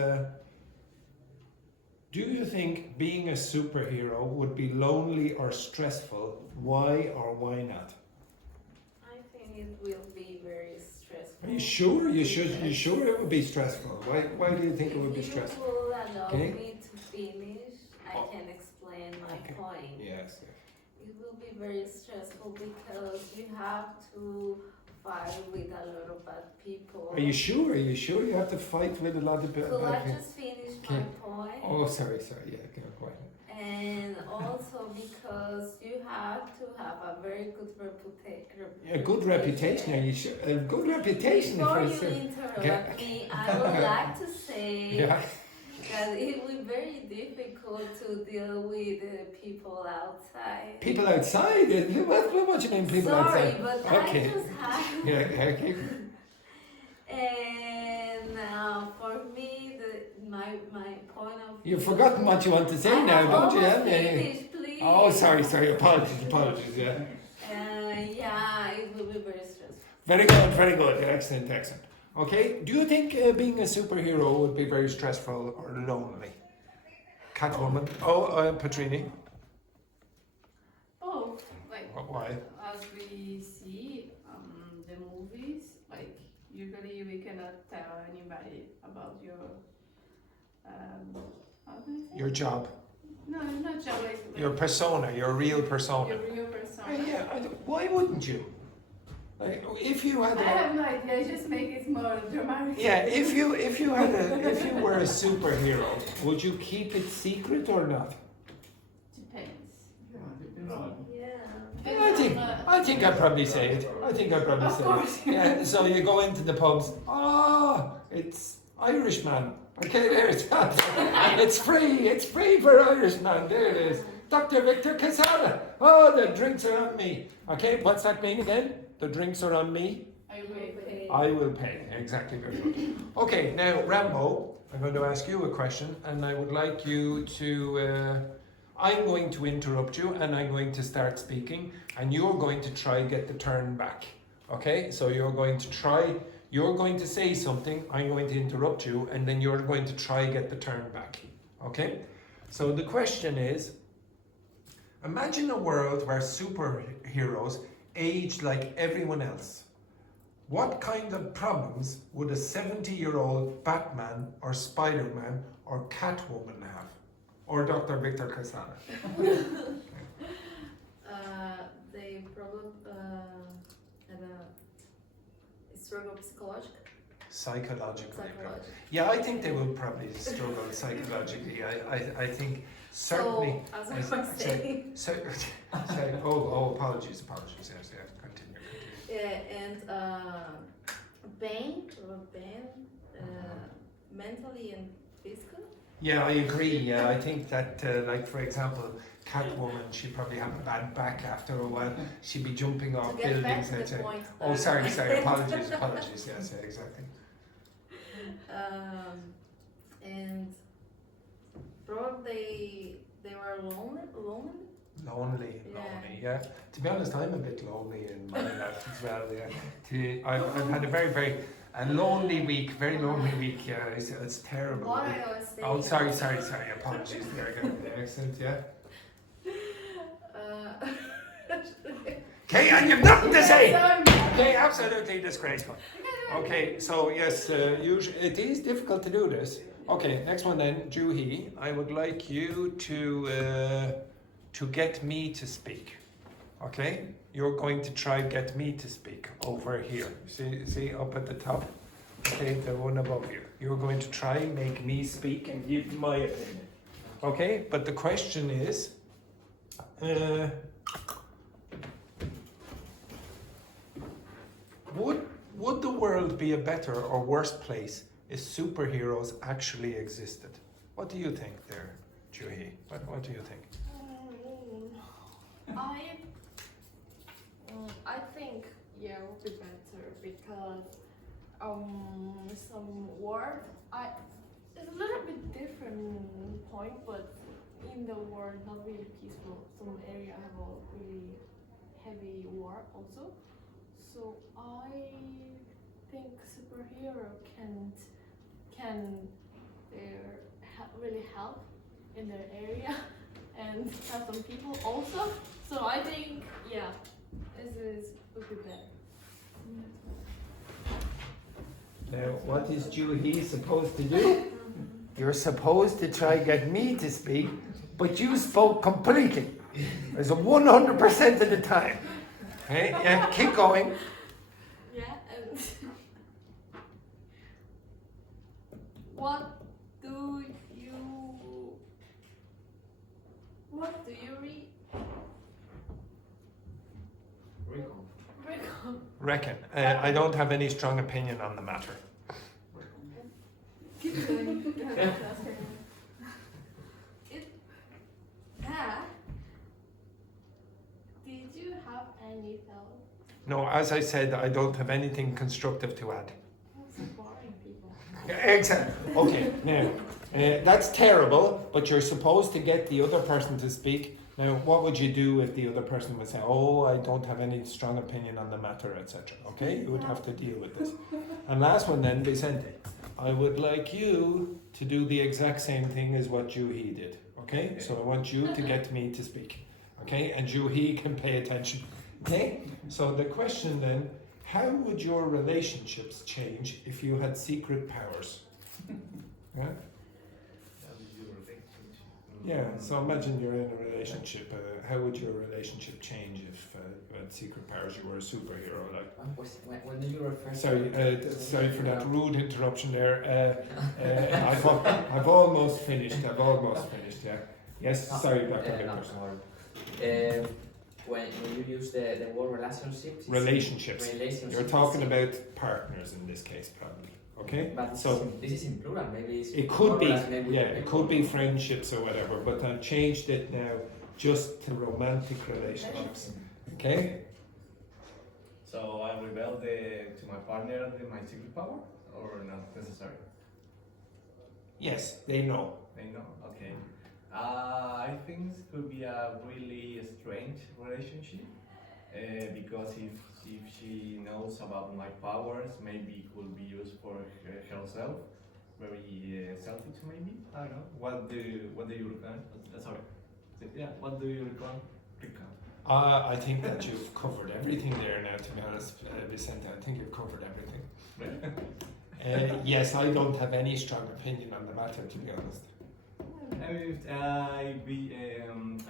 do you think being a superhero would be lonely or stressful? Why or why not? I think it will be very stressful. Are you sure? You sure it would be stressful? Why do you think it would be stressful? If you will allow Okay. me to finish, I can explain my point. Yes. It will be very stressful because you have to fight with a lot of bad people. Are you sure? You have to fight with a lot of Could I just finish my point? Oh, sorry. Yeah, go ahead. And also because you have to have a very good reputation. A good reputation. Are you sure? A good reputation. Before if you I say- interrupt me, I would like to say Yeah. that it will be very difficult to deal with people outside. People outside. What do you mean people Sorry, outside? but Okay. I just have. Yeah. Okay. And for me, my point of view. You've forgotten what you want to say now, don't you? Almost Yeah. finished, please. Oh, sorry. Apologies. Yeah. Yeah, it will be very stressful. Very good. Excellent. Okay. Do you think being a superhero would be very stressful or lonely? Catwoman. Oh, Petrini. Both, like Why? as we see the movies, like usually we cannot tell anybody about your how can I say? Your job. No, not jealous. Your persona, your real persona. Your real persona. Yeah, why wouldn't you? Like, if you had I have no idea. Just make it more dramatic. yeah, if you were a superhero, would you keep it secret or not? Depends. Yeah. I think I'd probably say it. I think I'd probably say it. Yeah, so you go into the pubs. Oh, it's Irishman. Okay, there it is. It's free. It's free for Irishman. There it is. Dr. Victor Casada. Oh, the drinks are on me. Okay, what's that mean again? The drinks are on me. I will. I will pay. Exactly. Very good. Okay, now Rambo, I'm going to ask you a question, and I would like you to. I'm going to interrupt you, and I'm going to start speaking, and you're going to try get the turn back. Okay, so you're going to try. You're going to say something. I'm going to interrupt you, and then you're going to try get the turn back. Okay. So the question is: imagine a world where superheroes age like everyone else. What kind of problems would a 70-year-old Batman or Spider-Man or Catwoman have? Or Dr. Victor Casada? They probably have a struggle Psychologically. Yeah, I think they will probably struggle psychologically. I think certainly. So, as I was saying. Sorry. Oh, apologies. Yes, yeah, continue. Yeah, and pain, mentally and physically. Yeah, I agree. Yeah, I think that, like for example, Catwoman, she'd probably have a bad back after a while. She'd be jumping off To get back buildings. to the point. Oh, sorry. Apologies. Yes, yeah, exactly. And probably they were lonely. Lonely, yeah. To be honest, I'm a bit lonely in my life as well. Yeah, I've had a very lonely week, very lonely week. Yeah, it's terrible. What I was saying. Oh, sorry. Apologies. There I go. The accent, yeah. Okay, and you've nothing to say. Okay, absolutely disgraceful. Okay, so yes, usually it is difficult to do this. Okay, next one then, Juhi. I would like you to get me to speak. Okay, you're going to try get me to speak over here. See up at the top. Okay, the one above you. You're going to try make me speak and give my opinion. Okay, but the question is, would the world be a better or worse place if superheroes actually existed? What do you think there, Juhi? What do you think? I think yeah, it would be better because some word it's a little bit different point, but in the war not really peaceful. Some area have a really heavy war also. So I think superhero can really help in their area and help some people also. So I think yeah, this would be better. Now, what is Juhi supposed to do? You're supposed to try get me to speak, but you spoke completely. It's a 100% of the time. Hey, yeah, keep going. Yeah, and what do you read? Reckon. I don't have any strong opinion on the matter. Keep going. Did you have any thoughts? No, as I said, I don't have anything constructive to add. So boring people. Exactly. Okay, now, that's terrible, but you're supposed to get the other person to speak. Now, what would you do if the other person would say, oh, I don't have any strong opinion on the matter, etc. Okay, you would have to deal with this. And last one then, Vicente. I would like you to do the exact same thing as what Juhi did. Okay, so I want you to get me to speak. Okay, and Juhi can pay attention. Okay, so the question then, how would your relationships change if you had secret powers? Yeah? Yeah, so imagine you're in a relationship. How would your relationship change if you had secret powers, you were a superhero? Like, When do you refer sorry, to sorry for that rude interruption there. I've almost finished. Yeah. Yes. Sorry, Dr. Vickers. When you use the word relationships, Relationships. You're talking about partners in this case, probably. Okay. But So this is in plural. Maybe it's it could be. maybe Yeah, it could be friendships or whatever. But I've changed it now just to romantic relationships. Okay. So I reveal to my partner my secret power, or not necessary? Yes, they know. They know. Okay. I think it could be a really strange relationship because if she knows about my powers, maybe it could be used for herself. Very selfish, maybe. I don't know. What do you reckon? Sorry. Yeah. What do you reckon? I think that you've covered everything there now, to be honest, Vicente. I think you've covered everything. Yes, I don't have any strong opinion on the matter, to be honest. I'd be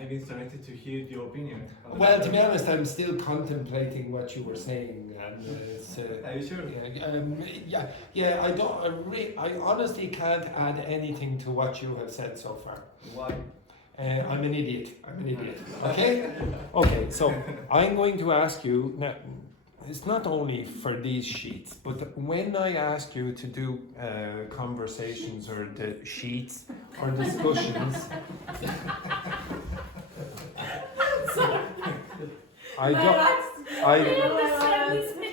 interested to hear your opinion. Well, to be honest, I'm still contemplating what you were saying, and it's, Are you sure? yeah. I don't. I honestly can't add anything to what you have said so far. Why? I'm an idiot. Okay. Okay. So I'm going to ask you now. It's not only for these sheets, but when I ask you to do conversations or the sheets or discussions,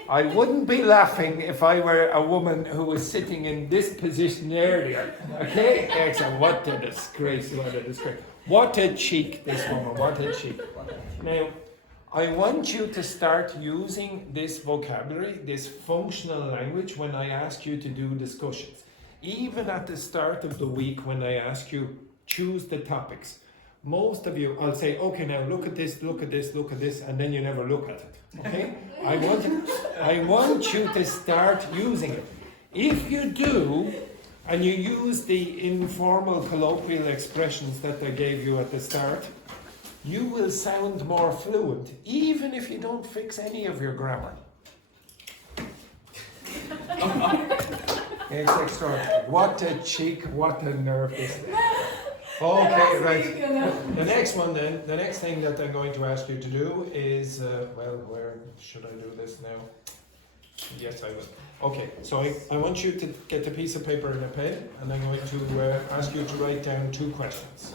I wouldn't be laughing if I were a woman who was sitting in this position earlier. Okay? Excellent. What a disgrace. What a cheek, this woman. What a cheek. Now, I want you to start using this vocabulary, this functional language, when I ask you to do discussions. Even at the start of the week, when I ask you, choose the topics. Most of you, I'll say, okay, now look at this, and then you never look at it. Okay? I want you to start using it. If you do, and you use the informal colloquial expressions that I gave you at the start, you will sound more fluent, even if you don't fix any of your grammar. It's extraordinary. What a cheek, what a nerve this is. Okay, right. The next one then, the next thing that I'm going to ask you to do is, well, where should I do this now? Yes, I will. Okay, so I want you to get a piece of paper and a pen, and I'm going to ask you to write down 2 questions.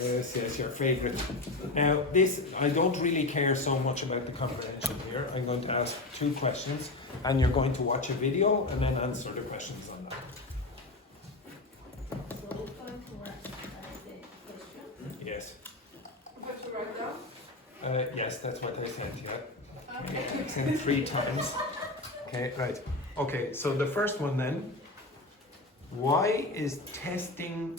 Yes, your favourite. Now, this, I don't really care so much about the comprehension here. I'm going to ask 2 questions, and you're going to watch a video and then answer the questions on that. So it's going to write the question. Yes. What to write down? Yes, that's what I said, yeah. Okay. I said 3 times. Okay, right. Okay, so the first one then. Why is testing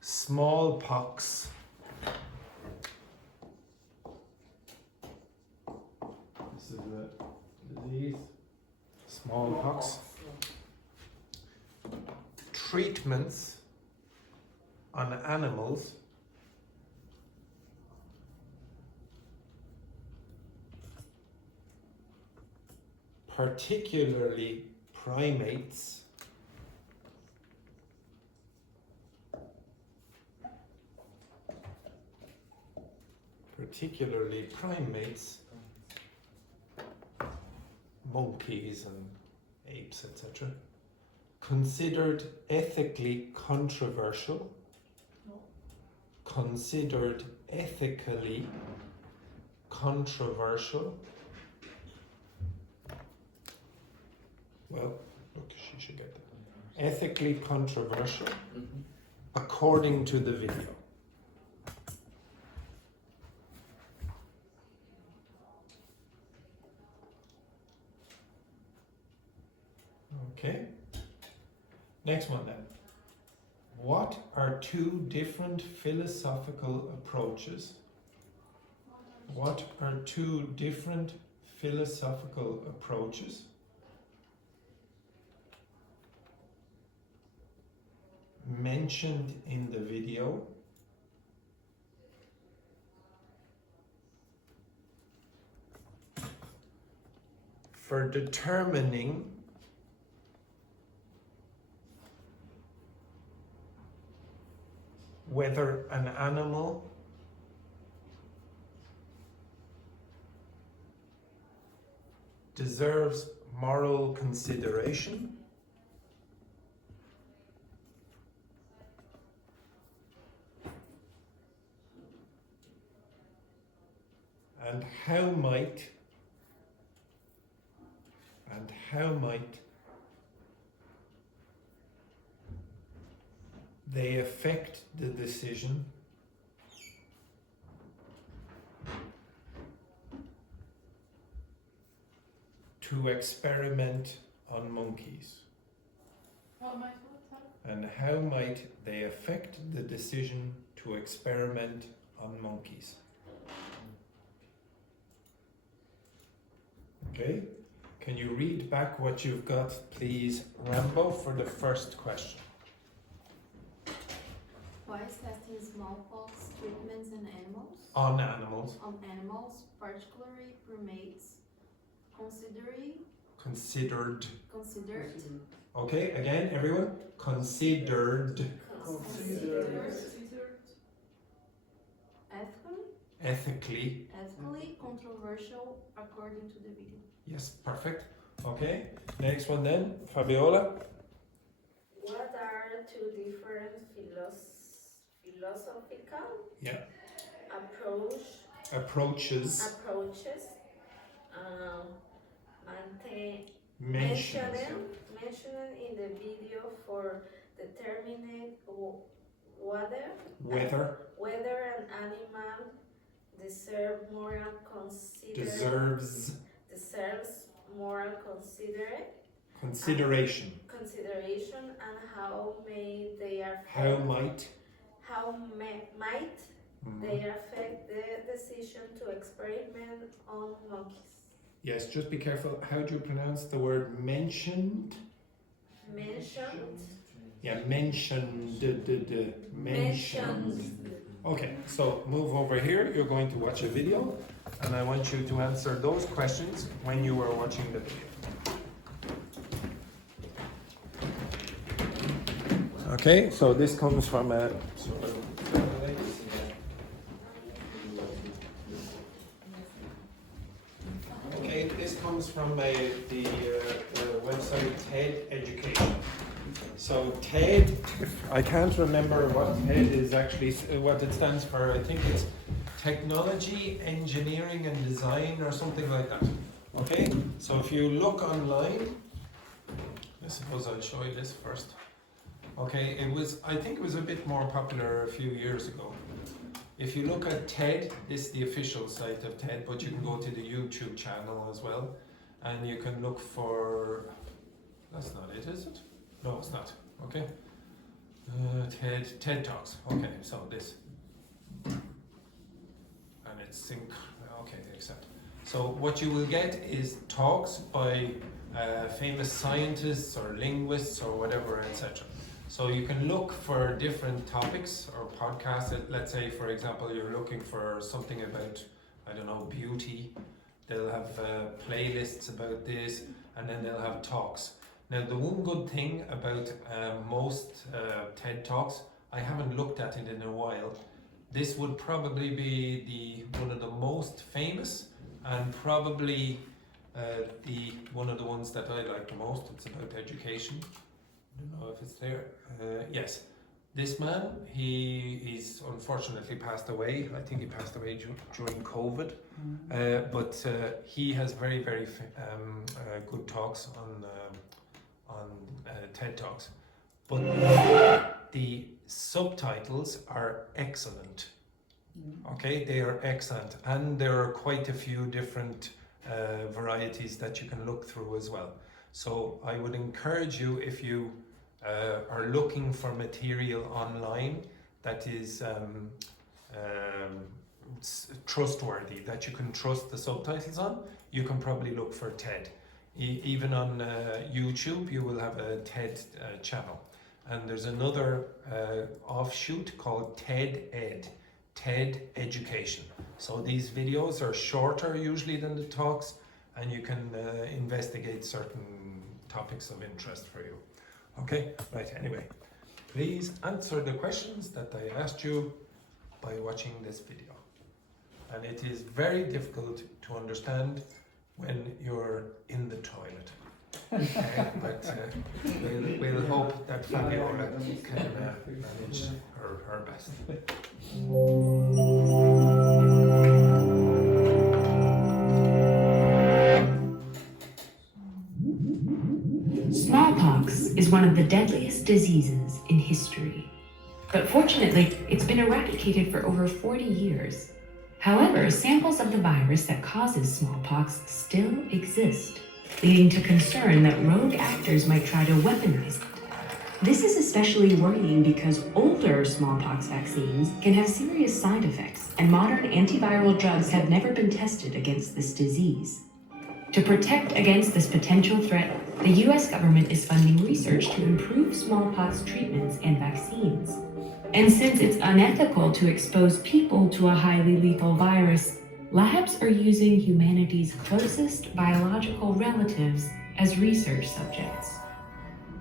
smallpox this is a disease, smallpox, treatments on animals particularly primates monkeys and apes, etc., considered ethically controversial, considered ethically controversial. Well, look, she should get that. Ethically controversial, according to the video. Okay. Next one then. What are 2 different philosophical approaches? What are 2 different philosophical approaches mentioned in the video for determining whether an animal deserves moral consideration and how might they affect the decision to experiment on monkeys? And how might they affect the decision to experiment on monkeys? Okay, can you read back what you've got, please, Rambo, for the first question? Why is testing smallpox treatments in animals? On animals. On animals, particularly primates, Considered. considered, Okay, again, everyone. Considered. Ethically. ethically controversial according to the video. Yes, perfect. Okay, next one then, Fabiola. What are two different philosophical Yeah. approaches mentioned in the video for determining whether an animal deserves moral consideration, and how may they affect they affect the decision to experiment on monkeys. Yes, just be careful. How do you pronounce the word mentioned? Mentioned. Yeah, mentioned. Okay, so move over here. You're going to watch a video, and I want you to answer those questions when you are watching the video. Okay, so this comes from a. Okay, this comes from the website TED Education. So TED, I can't remember what TED is actually, what it stands for. I think it's Technology, Engineering and Design or something like that. Okay, so if you look online, I suppose I'll show you this first. Okay, I think it was a bit more popular a few years ago. If you look at TED, this is the official site of TED, but you can go to the YouTube channel as well, and you can look for, that's not it, is it? No, it's not. Okay. TED Talks. Okay, so this. And it's sync. Okay, accept. So what you will get is talks by famous scientists or linguists or whatever, etc. So you can look for different topics or podcasts. Let's say, for example, you're looking for something about, I don't know, beauty. They'll have playlists about this, and then they'll have talks. Now, the one good thing about most TED Talks, I haven't looked at it in a while. This would probably be one of the most famous, and probably one of the ones that I like the most. It's about education. I don't know if it's there. Yes, this man, he's unfortunately passed away. I think he passed away during COVID. But he has very, very good talks on TED Talks. But the subtitles are excellent. Okay, they are excellent, and there are quite a few different varieties that you can look through as well. So I would encourage you, if you are looking for material online that is trustworthy, that you can trust the subtitles on, you can probably look for TED. Even on YouTube, you will have a TED channel. and there's another offshoot called TED Ed, TED Education. So these videos are shorter usually than the talks, and you can investigate certain topics of interest for you. Okay, right, anyway, please answer the questions that I asked you by watching this video. And it is very difficult to understand when you're in the toilet. But we'll hope that Fabiola can manage her best. Smallpox is one of the deadliest diseases in history. But fortunately, it's been eradicated for over 40 years. However, samples of the virus that causes smallpox still exist, leading to concern that rogue actors might try to weaponize it. This is especially worrying because older smallpox vaccines can have serious side effects, and modern antiviral drugs have never been tested against this disease. To protect against this potential threat, the US government is funding research to improve smallpox treatments and vaccines. And since it's unethical to expose people to a highly lethal virus, labs are using humanity's closest biological relatives as research subjects.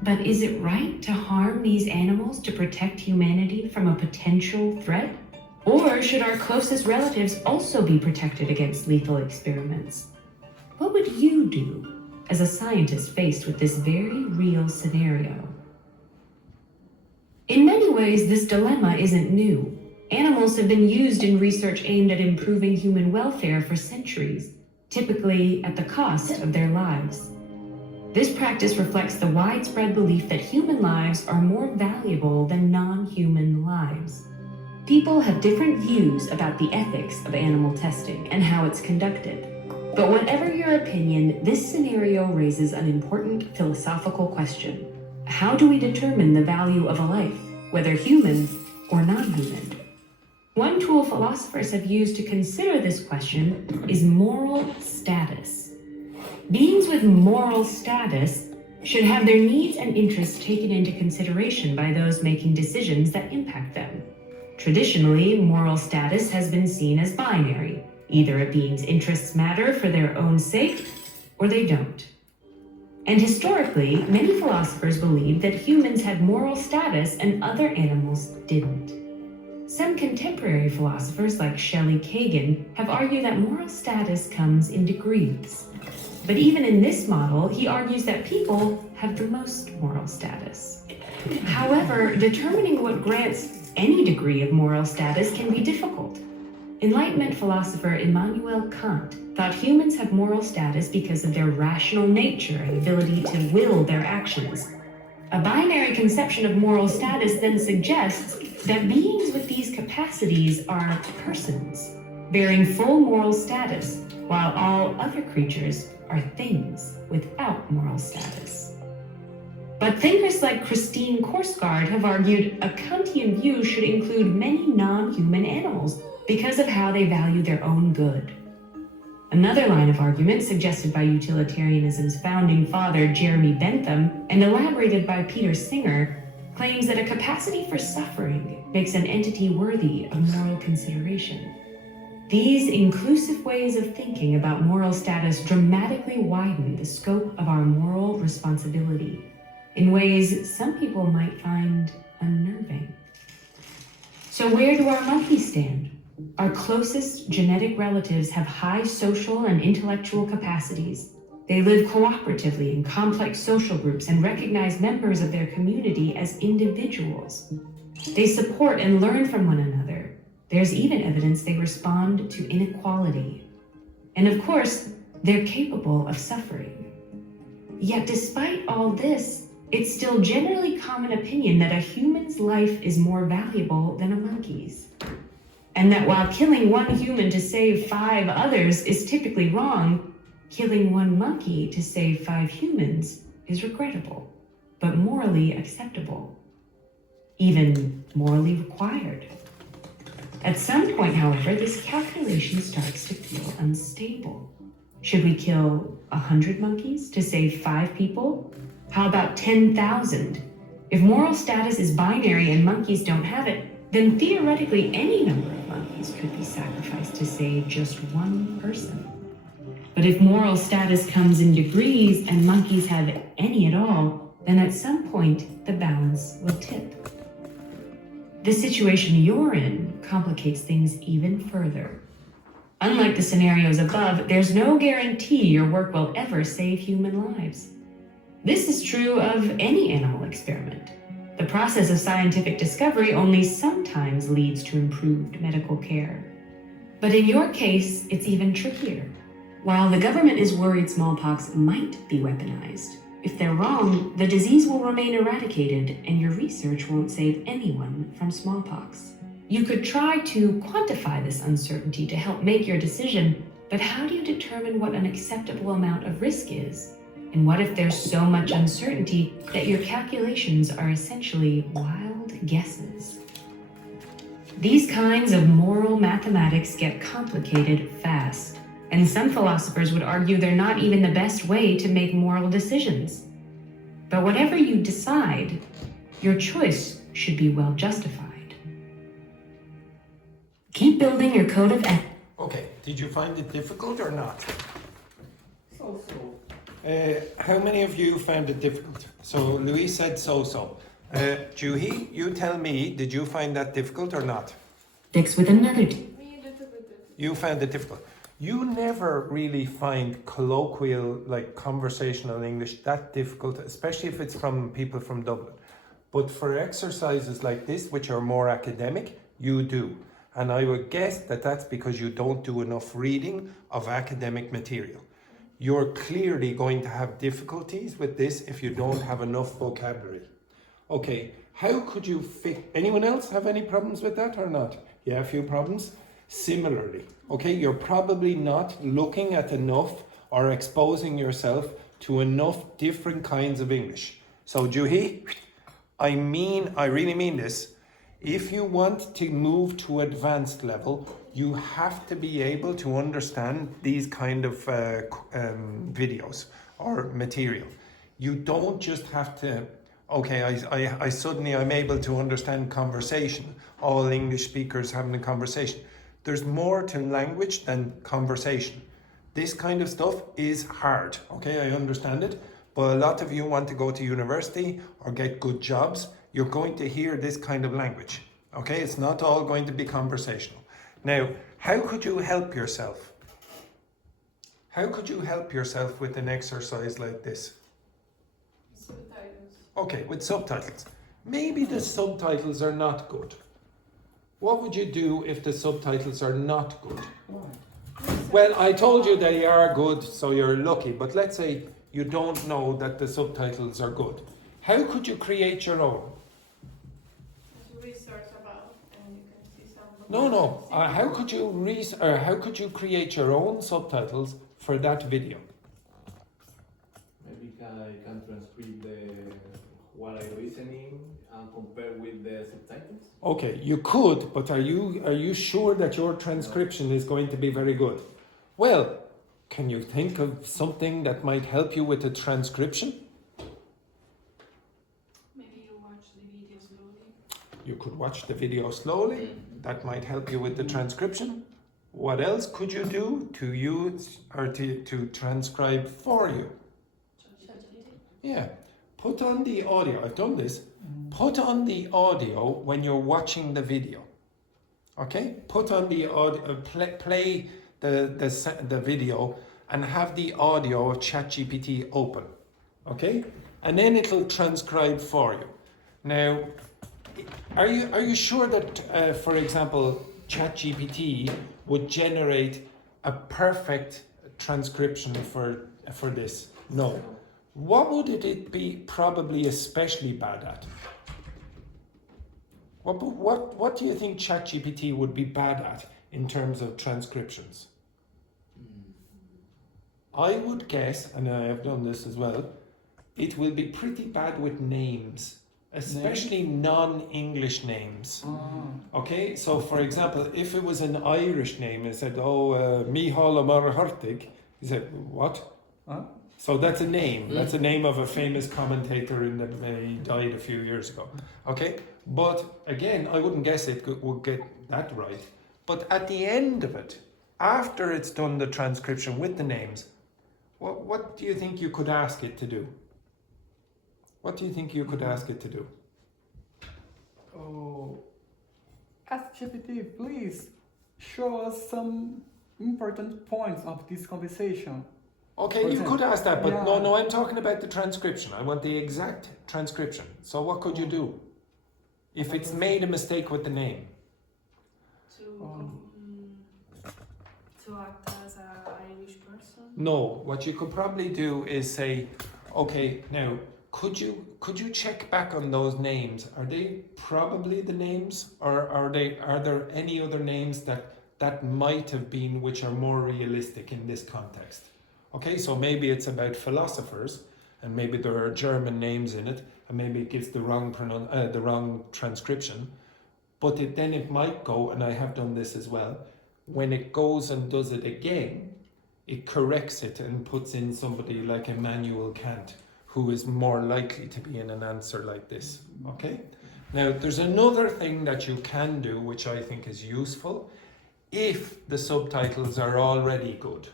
But is it right to harm these animals to protect humanity from a potential threat? Or should our closest relatives also be protected against lethal experiments? What would you do as a scientist faced with this very real scenario? In many ways, this dilemma isn't new. Animals have been used in research aimed at improving human welfare for centuries, typically at the cost of their lives. This practice reflects the widespread belief that human lives are more valuable than non-human lives. People have different views about the ethics of animal testing and how it's conducted. But whatever your opinion, this scenario raises an important philosophical question. How do we determine the value of a life, whether human or non-human? One tool philosophers have used to consider this question is moral status. Beings with moral status should have their needs and interests taken into consideration by those making decisions that impact them. Traditionally, moral status has been seen as binary. Either a being's interests matter for their own sake, or they don't. And historically, many philosophers believed that humans had moral status and other animals didn't. Some contemporary philosophers like Shelley Kagan have argued that moral status comes in degrees. But even in this model, he argues that people have the most moral status. However, determining what grants any degree of moral status can be difficult. Enlightenment philosopher Immanuel Kant thought humans have moral status because of their rational nature and ability to will their actions. A binary conception of moral status then suggests that beings with these capacities are persons, bearing full moral status, while all other creatures are things without moral status. But thinkers like Christine Korsgaard have argued a Kantian view should include many non-human animals because of how they value their own good. Another line of argument suggested by utilitarianism's founding father Jeremy Bentham and elaborated by Peter Singer claims that a capacity for suffering makes an entity worthy of moral consideration. These inclusive ways of thinking about moral status dramatically widen the scope of our moral responsibility in ways some people might find unnerving. So where do our monkeys stand? Our closest genetic relatives have high social and intellectual capacities. They live cooperatively in complex social groups and recognize members of their community as individuals. They support and learn from one another. There's even evidence they respond to inequality. And of course, they're capable of suffering. Yet despite all this, it's still generally common opinion that a human's life is more valuable than a monkey's. And that while killing one human to save 5 others is typically wrong, killing one monkey to save 5 humans is regrettable, but morally acceptable, even morally required. At some point, however, this calculation starts to feel unstable. Should we kill 100 monkeys to save 5 people? How about 10,000? If moral status is binary and monkeys don't have it, then theoretically any number of monkeys could be sacrificed to save just one person. But if moral status comes in degrees and monkeys have any at all, then at some point the balance will tip. The situation you're in complicates things even further. Unlike the scenarios above, there's no guarantee your work will ever save human lives. This is true of any animal experiment. The process of scientific discovery only sometimes leads to improved medical care. But in your case, it's even trickier. While the government is worried smallpox might be weaponized, if they're wrong, the disease will remain eradicated and your research won't save anyone from smallpox. You could try to quantify this uncertainty to help make your decision, but how do you determine what an acceptable amount of risk is? And what if there's so much uncertainty that your calculations are essentially wild guesses? These kinds of moral mathematics get complicated fast, and some philosophers would argue they're not even the best way to make moral decisions. But whatever you decide, your choice should be well justified. Keep building your code of ethics. Okay, did you find it difficult or not? So. How many of you found it difficult? So Louise said so. Juhi, you tell me, did you find that difficult or not? With another Me, a little bit difficult. You found it difficult. You never really find colloquial, like conversational English that difficult, especially if it's from people from Dublin. But for exercises like this, which are more academic, you do. And I would guess that that's because you don't do enough reading of academic material. You're clearly going to have difficulties with this if you don't have enough vocabulary. Okay, how could you fix... Anyone else have any problems with that or not? Yeah, a few problems? Similarly, okay, you're probably not looking at enough or exposing yourself to enough different kinds of English. So, Juhi, I really mean this. If you want to move to advanced level, you have to be able to understand these kind of videos or material. You don't just have to, okay, I'm able to understand conversation, all English speakers having a conversation. There's more to language than conversation. This kind of stuff is hard, okay, I understand it, but a lot of you want to go to university or get good jobs, you're going to hear this kind of language, okay? It's not all going to be conversational. Now, how could you help yourself? How could you help yourself with an exercise like this? Subtitles. Okay, with subtitles. Maybe the subtitles are not good. What would you do if the subtitles are not good? Well, I told you they are good, so you're lucky, but let's say you don't know that the subtitles are good. How could you create your own? Research about, and you can see some. No. How could you create your own subtitles for that video? Maybe I can transcribe what I'm listening and compare with the subtitles. Okay, you could, but are you sure that your transcription is going to be very good? Well, can you think of something that might help you with the transcription? Maybe you watch the video slowly. You could watch the video slowly. That might help you with the transcription. What else could you do to use or to transcribe for you? Yeah, put on the audio. I've done this. Put on the audio when you're watching the video. Okay? Put on the audio, play the video and have the audio of ChatGPT open. Okay? And then it'll transcribe for you. Now, are you sure that, for example, ChatGPT would generate a perfect transcription for this? No. What would it be probably especially bad at? What do you think ChatGPT would be bad at in terms of transcriptions? I would guess, and I have done this as well, it will be pretty bad with names, especially non-English names. Okay, so for example, if it was an Irish name, it said, Mícheál Amar Hartig, he said, what? Huh? So that's a name. That's a name of a famous commentator he died a few years ago. Okay? But again, I wouldn't guess it would get that right. But at the end of it, after it's done the transcription with the names, what do you think you could ask it to do? What do you think you could ask it to do? Oh, ask GPT, please show us some important points of this conversation. Okay, For you example, could ask that, but yeah. no, I'm talking about the transcription. I want the exact transcription. So what could you do if it's made a mistake with the name? To act as an Irish person. No, what you could probably do is say, okay, now could you check back on those names? Are they probably the names, or are there any other names that might have been which are more realistic in this context? Okay, so maybe it's about philosophers, and maybe there are German names in it, and maybe it gives the wrong transcription. But then it might go, and I have done this as well, when it goes and does it again, it corrects it and puts in somebody like Immanuel Kant, who is more likely to be in an answer like this. Okay? Now, there's another thing that you can do, which I think is useful, if the subtitles are already good.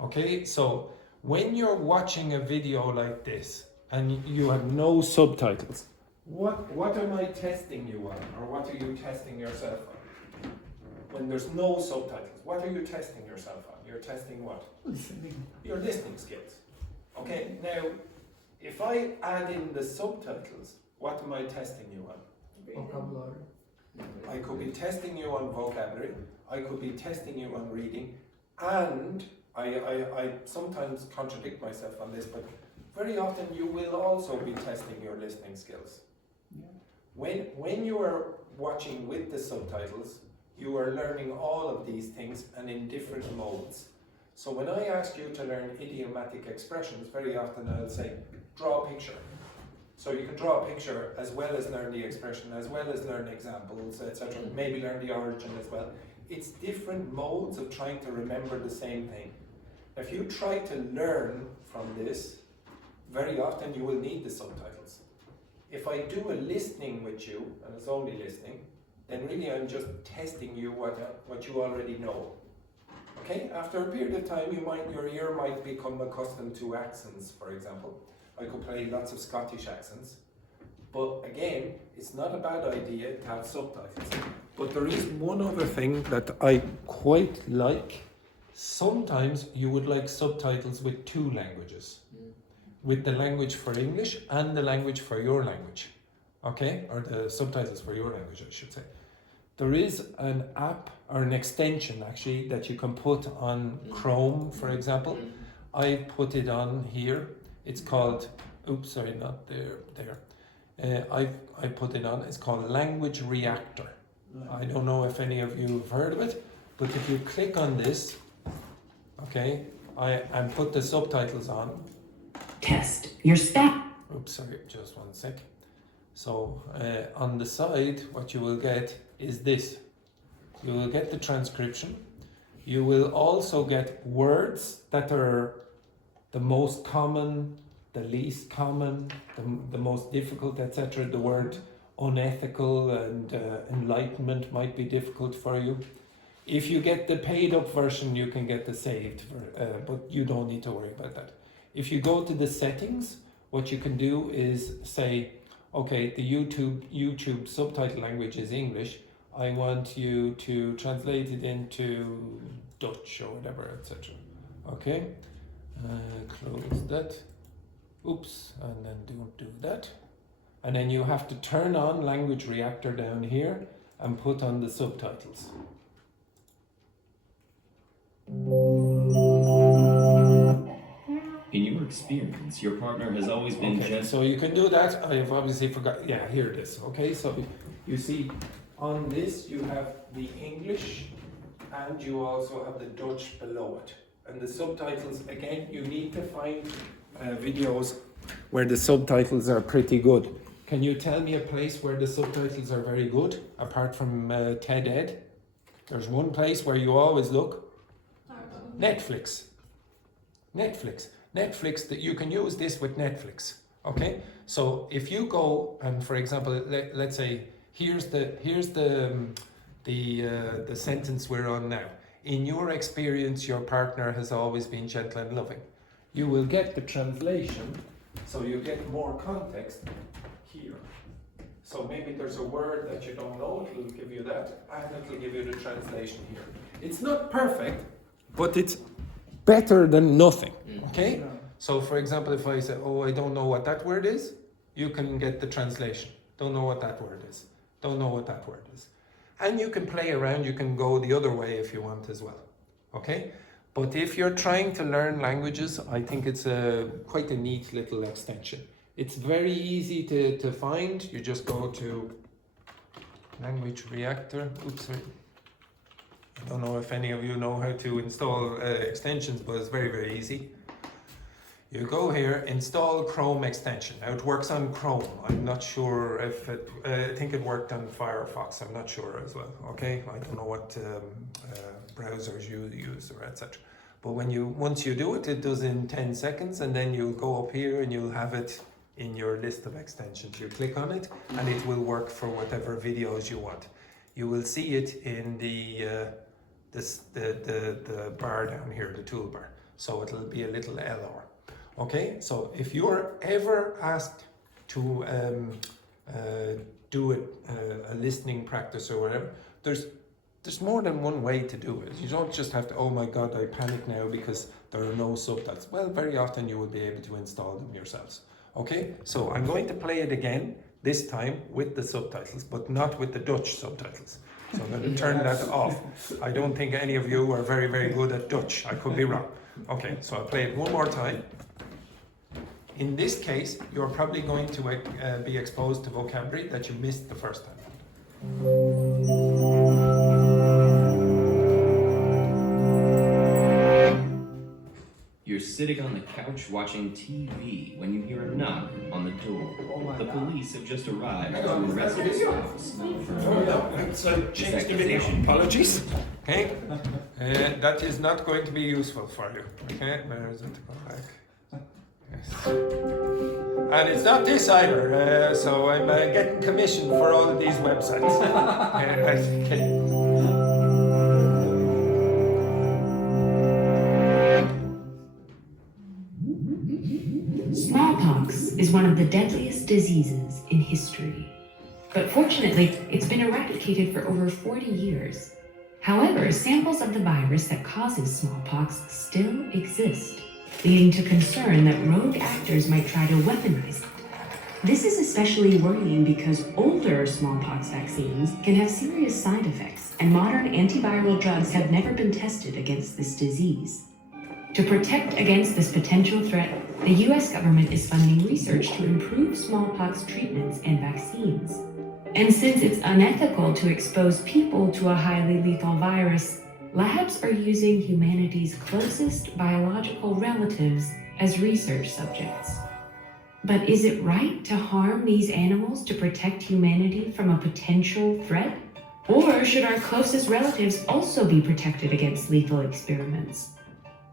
Okay? So, when you're watching a video like this, and you have no subtitles, what am I testing you on? Or what are you testing yourself on? When there's no subtitles, what are you testing yourself on? You're testing what? Listening. Your listening skills. Okay, now, if I add in the subtitles, what am I testing you on? Vocabulary. I could be testing you on vocabulary, I could be testing you on reading, and I sometimes contradict myself on this, but very often you will also be testing your listening skills. Yeah. When you are watching with the subtitles, you are learning all of these things and in different modes. So when I ask you to learn idiomatic expressions, very often I'll say, draw a picture. So you can draw a picture as well as learn the expression, as well as learn examples, etc. Maybe learn the origin as well. It's different modes of trying to remember the same thing. If you try to learn from this, very often you will need the subtitles. If I do a listening with you, and it's only listening, then really I'm just testing you what you already know. Okay, after a period of time, your ear might become accustomed to accents, for example. I could play lots of Scottish accents. But again, it's not a bad idea to have subtitles. But there is one other thing that I quite like. Sometimes you would like subtitles with two languages. With the language for English and the language for your language. Okay, or the subtitles for your language, I should say. There is an app or an extension actually that you can put on Chrome, for example. I put it on here. It's called, oops, sorry, not there. I put it on. It's called Language Reactor. I don't know if any of you have heard of it, but if you click on this, okay, and put the subtitles on. Test your stat. Oops, sorry, just one sec. So on the side, what you will get is this. You will get the transcription. You will also get words that are the most common, the least common, the most difficult, etc. The word unethical and enlightenment might be difficult for you. If you get the paid up version, you can get the saved, but you don't need to worry about that. If you go to the settings, what you can do is say, okay, the YouTube subtitle language is English. I want you to translate it into Dutch or whatever, etc. Okay, close that. Oops, and then don't do that. And then you have to turn on Language Reactor down here and put on the subtitles. In your experience, your partner has always been just... So you can do that. I've obviously forgot. Yeah, here it is. Okay, so you see on this you have the English and you also have the Dutch below it. And the subtitles, again, you need to find videos where the subtitles are pretty good. Can you tell me a place where the subtitles are very good, apart from TED Ed? There's one place where you always look. Netflix. Netflix, that you can use this with Netflix. Okay, so if you go and, for example, let's say here's the sentence we're on now. In your experience, your partner has always been gentle and loving. You will get the translation, so you get more context here. So maybe there's a word that you don't know, it will give you that, and it will give you the translation here. It's not perfect, but it's better than nothing, okay? So for example, if I say, oh, I don't know what that word is, you can get the translation. Don't know what that word is. Don't know what that word is. And you can play around, you can go the other way if you want as well, okay? But if you're trying to learn languages, I think it's quite a neat little extension. It's very easy to find. You just go to Language Reactor. Oops, sorry. I don't know if any of you know how to install extensions, but it's very, very easy. You go here, install Chrome extension. Now it works on Chrome. I'm not sure if it, I think it worked on Firefox. I'm not sure as well, okay? I don't know what browsers you use or etc. But once you do it, it does in 10 seconds, and then you'll go up here and you'll have it in your list of extensions. You click on it and it will work for whatever videos you want. You will see it in the bar down here, the toolbar. So it'll be a little LR. Okay, so if you're ever asked to do a listening practice or whatever, there's more than one way to do it. You don't just have to, oh my God, I panic now because there are no subtitles. Well, very often you will be able to install them yourselves. Okay, so I'm going to play it again, this time with the subtitles, but not with the Dutch subtitles. So I'm going to turn that off. I don't think any of you are very, very good at Dutch. I could be wrong. Okay, so I'll play it one more time. In this case, you're probably going to be exposed to vocabulary that you missed the first time. You're sitting on the couch watching TV when you hear a knock on the door. The police have just arrived to arrest you. So change the video. Apologies. Okay, that is not going to be useful for you. Okay, where is it? Go back. Yes. And it's not this either. So I'm getting commission for all of these websites. Okay. Smallpox is one of the deadliest diseases in history. But fortunately, it's been eradicated for over 40 years. However, samples of the virus that causes smallpox still exist, leading to concern that rogue actors might try to weaponize it. This is especially worrying because older smallpox vaccines can have serious side effects, and modern antiviral drugs have never been tested against this disease. To protect against this potential threat, the US government is funding research to improve smallpox treatments and vaccines. And since it's unethical to expose people to a highly lethal virus, labs are using humanity's closest biological relatives as research subjects. But is it right to harm these animals to protect humanity from a potential threat? Or should our closest relatives also be protected against lethal experiments?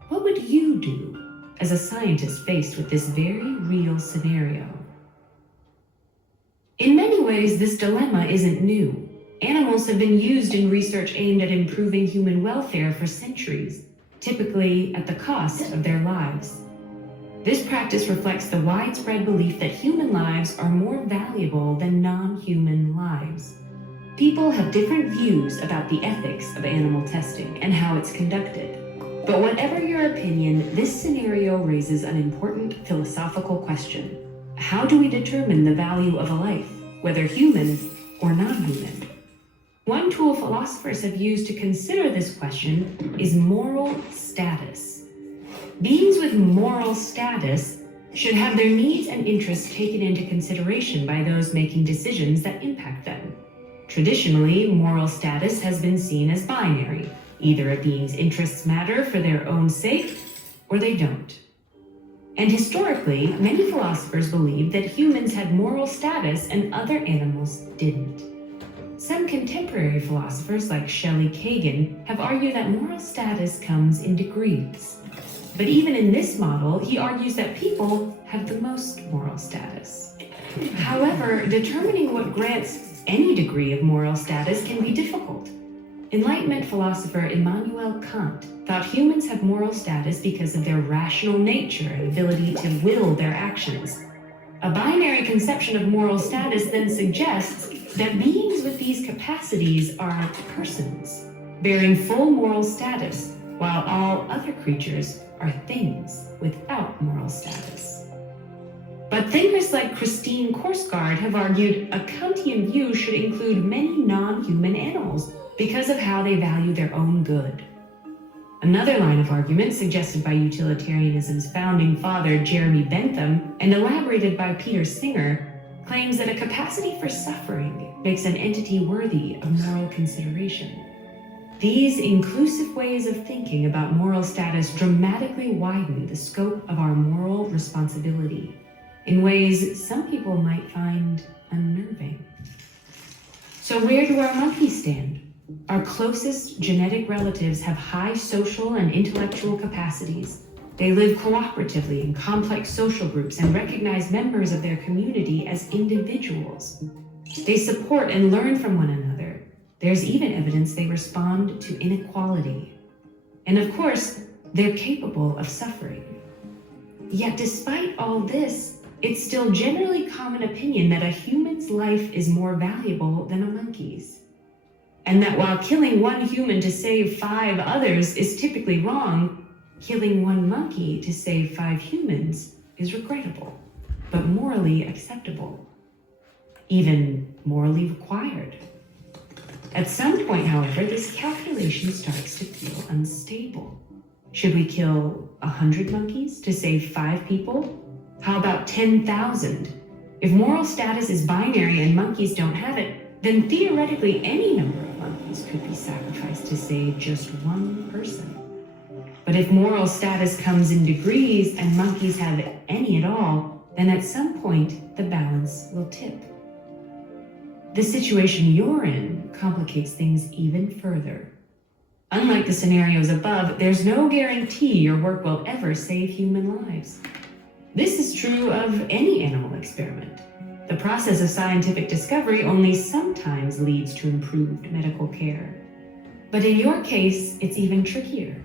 What would you do as a scientist faced with this very real scenario? In many ways, this dilemma isn't new. Animals have been used in research aimed at improving human welfare for centuries, typically at the cost of their lives. This practice reflects the widespread belief that human lives are more valuable than non-human lives. People have different views about the ethics of animal testing and how it's conducted. But whatever your opinion, this scenario raises an important philosophical question. How do we determine the value of a life, whether human or non-human? One tool philosophers have used to consider this question is moral status. Beings with moral status should have their needs and interests taken into consideration by those making decisions that impact them. Traditionally, moral status has been seen as binary. Either a being's interests matter for their own sake, or they don't. And historically, many philosophers believed that humans had moral status and other animals didn't. Some contemporary philosophers like Shelley Kagan have argued that moral status comes in degrees. But even in this model, he argues that people have the most moral status. However, determining what grants any degree of moral status can be difficult. Enlightenment philosopher Immanuel Kant thought humans have moral status because of their rational nature and ability to will their actions. A binary conception of moral status then suggests that beings with these capacities are persons, bearing full moral status, while all other creatures are things without moral status. But thinkers like Christine Korsgaard have argued a Kantian view should include many non-human animals because of how they value their own good. Another line of argument suggested by utilitarianism's founding father Jeremy Bentham and elaborated by Peter Singer claims that a capacity for suffering makes an entity worthy of moral consideration. These inclusive ways of thinking about moral status dramatically widen the scope of our moral responsibility in ways some people might find unnerving. So where do our monkeys stand? Our closest genetic relatives have high social and intellectual capacities. They live cooperatively in complex social groups and recognize members of their community as individuals. They support and learn from one another. There's even evidence they respond to inequality. And of course, they're capable of suffering. Yet despite all this, it's still generally common opinion that a human's life is more valuable than a monkey's. And that while killing one human to save 5 others is typically wrong, killing one monkey to save 5 humans is regrettable, but morally acceptable, even morally required. At some point, however, this calculation starts to feel unstable. Should we kill 100 monkeys to save 5 people? How about 10,000? If moral status is binary and monkeys don't have it, then theoretically any number of monkeys could be sacrificed to save just one person. But if moral status comes in degrees and monkeys have any at all, then at some point the balance will tip. The situation you're in complicates things even further. Unlike the scenarios above, there's no guarantee your work will ever save human lives. This is true of any animal experiment. The process of scientific discovery only sometimes leads to improved medical care. But in your case, it's even trickier.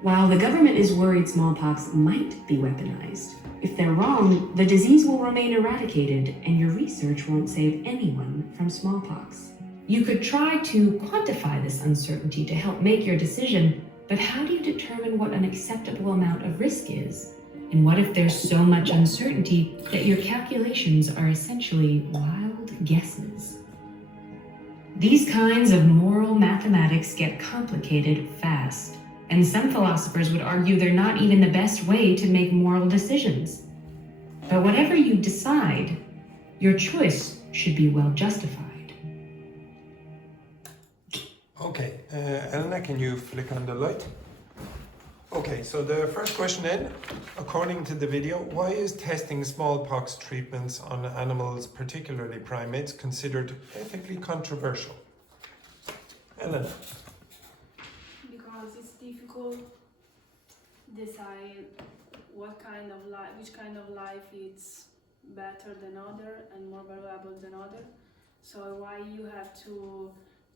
While the government is worried smallpox might be weaponized, if they're wrong, the disease will remain eradicated and your research won't save anyone from smallpox. You could try to quantify this uncertainty to help make your decision, but how do you determine what an acceptable amount of risk is? And what if there's so much uncertainty that your calculations are essentially wild guesses? These kinds of moral mathematics get complicated fast, and some philosophers would argue they're not even the best way to make moral decisions. But whatever you decide, your choice should be well justified. Okay, Elena, can you flick on the light? Okay, so the first question then, according to the video, why is testing smallpox treatments on animals, particularly primates, considered ethically controversial? Elena. Because it's difficult to decide which kind of life is better than other and more valuable than other. So why you have to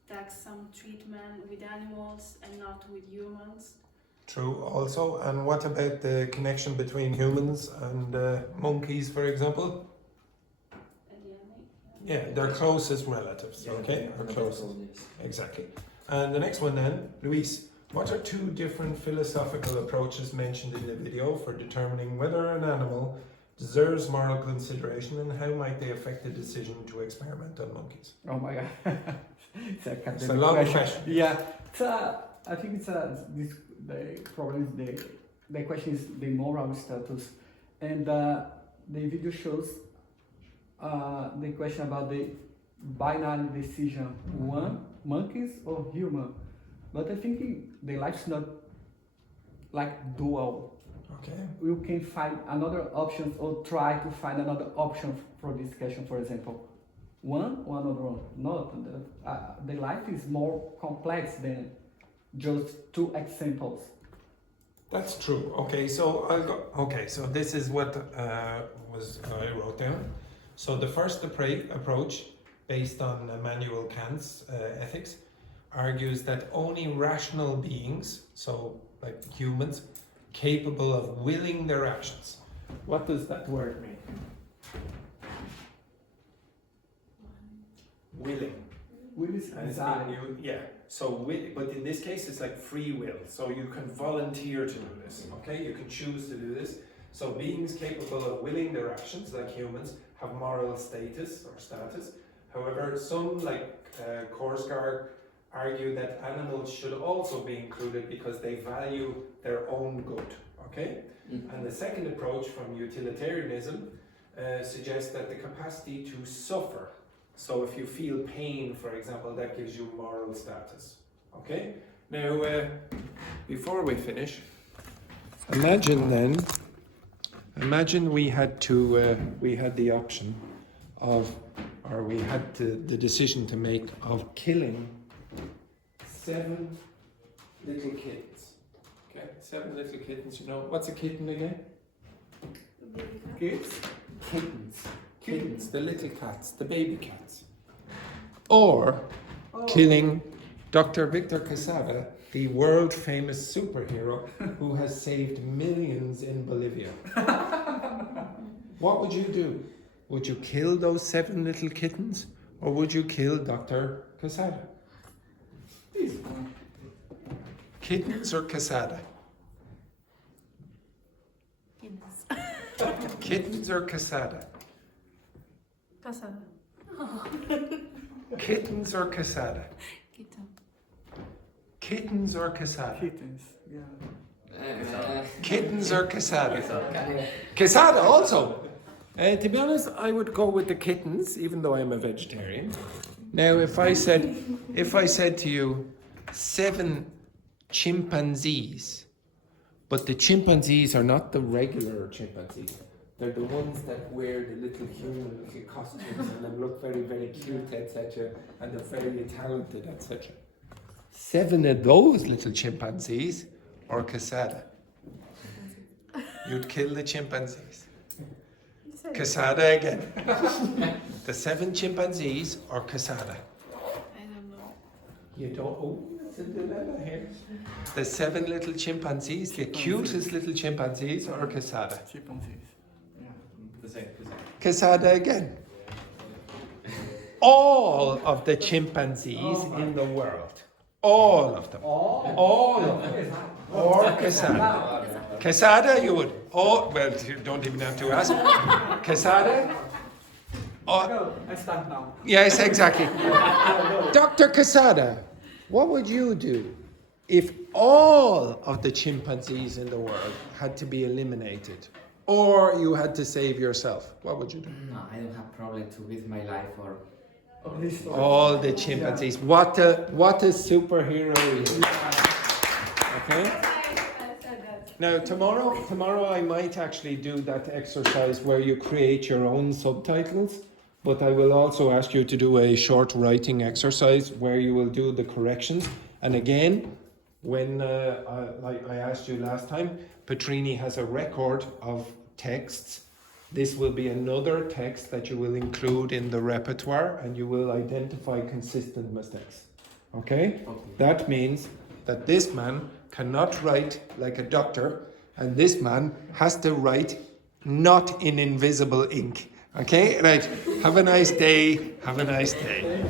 tax some treatment with animals and not with humans? True, also. And what about the connection between humans and monkeys, for example? Yeah, they're closest relatives, okay? Or closest. Exactly. And the next one then, Luis, what are 2 different philosophical approaches mentioned in the video for determining whether an animal deserves moral consideration and how might they affect the decision to experiment on monkeys? Oh my god. It's a long question. Yeah. I think the question is the moral status. And the video shows the question about the binary decision, one, monkeys or human. But I think the life's not like dual. Okay. You can find another option or try to find another option for this question, for example. One or another one. Not. The life is more complex than just 2 examples. That's true. Okay, so I'll go. Okay, so this is what I wrote down. So the first approach, based on Immanuel Kant's ethics, argues that only rational beings, so like humans, capable of willing their actions. What does that word mean? Willing. Will is And it's desire. being used- yeah. So, but in this case, it's like free will. So you can volunteer to do this. Okay, you can choose to do this. So beings capable of willing their actions, like humans, have moral status or status. However, some like Korsgaard argue that animals should also be included because they value their own good. Okay, and the second approach from utilitarianism suggests that the capacity to suffer. So if you feel pain, for example, that gives you moral status. Okay? Now, before we finish, imagine we had the option of, or we had the decision to make of killing 7 little kittens. Okay? 7 little kittens, you know, what's a kitten again? Kids? Kittens, the little cats, the baby cats. Or killing Dr. Victor Quesada, the world famous superhero who has saved millions in Bolivia. What would you do? Would you kill those 7 little kittens? Or would you kill Dr. Quesada? Kittens or Quesada? Kittens or Quesada? Casada. Kittens or Quesada? Kitten. Kittens or Quesada? Kittens. Yeah. Kittens or Quesada? Quesada also. To be honest, I would go with the kittens, even though I'm a vegetarian. Now, if I said to you, 7 chimpanzees, but the chimpanzees are not the regular chimpanzees. They're the ones that wear the little human little costumes and they look very, very cute, etc. And they're very talented, etc. 7 of those little chimpanzees or Quesada. You'd kill the chimpanzees. Quesada again. The 7 chimpanzees or Quesada? I don't know. You don't. Oh, that's a dilemma here. The 7 little chimpanzees, the cutest little chimpanzees or Quesada? Chimpanzees. The same. Quesada again. All of the chimpanzees in the world. All of them. All of them. Or Quesada. Quesada, you would. Oh, well, you don't even have to ask. Quesada? Oh, Go. I start now. yes, exactly. Dr. Quesada, what would you do if all of the chimpanzees in the world had to be eliminated? Or you had to save yourself? What would you do? No, I don't have problem to with my life or All the chimpanzees. What a superhero he is. Okay? Now tomorrow I might actually do that exercise where you create your own subtitles, but I will also ask you to do a short writing exercise where you will do the corrections. And again, when like I asked you last time, Petrini has a record of texts. This will be another text that you will include in the repertoire and you will identify consistent mistakes. Okay? That means that this man cannot write like a doctor and this man has to write not in invisible ink. Okay? Right. Have a nice day. Have a nice day.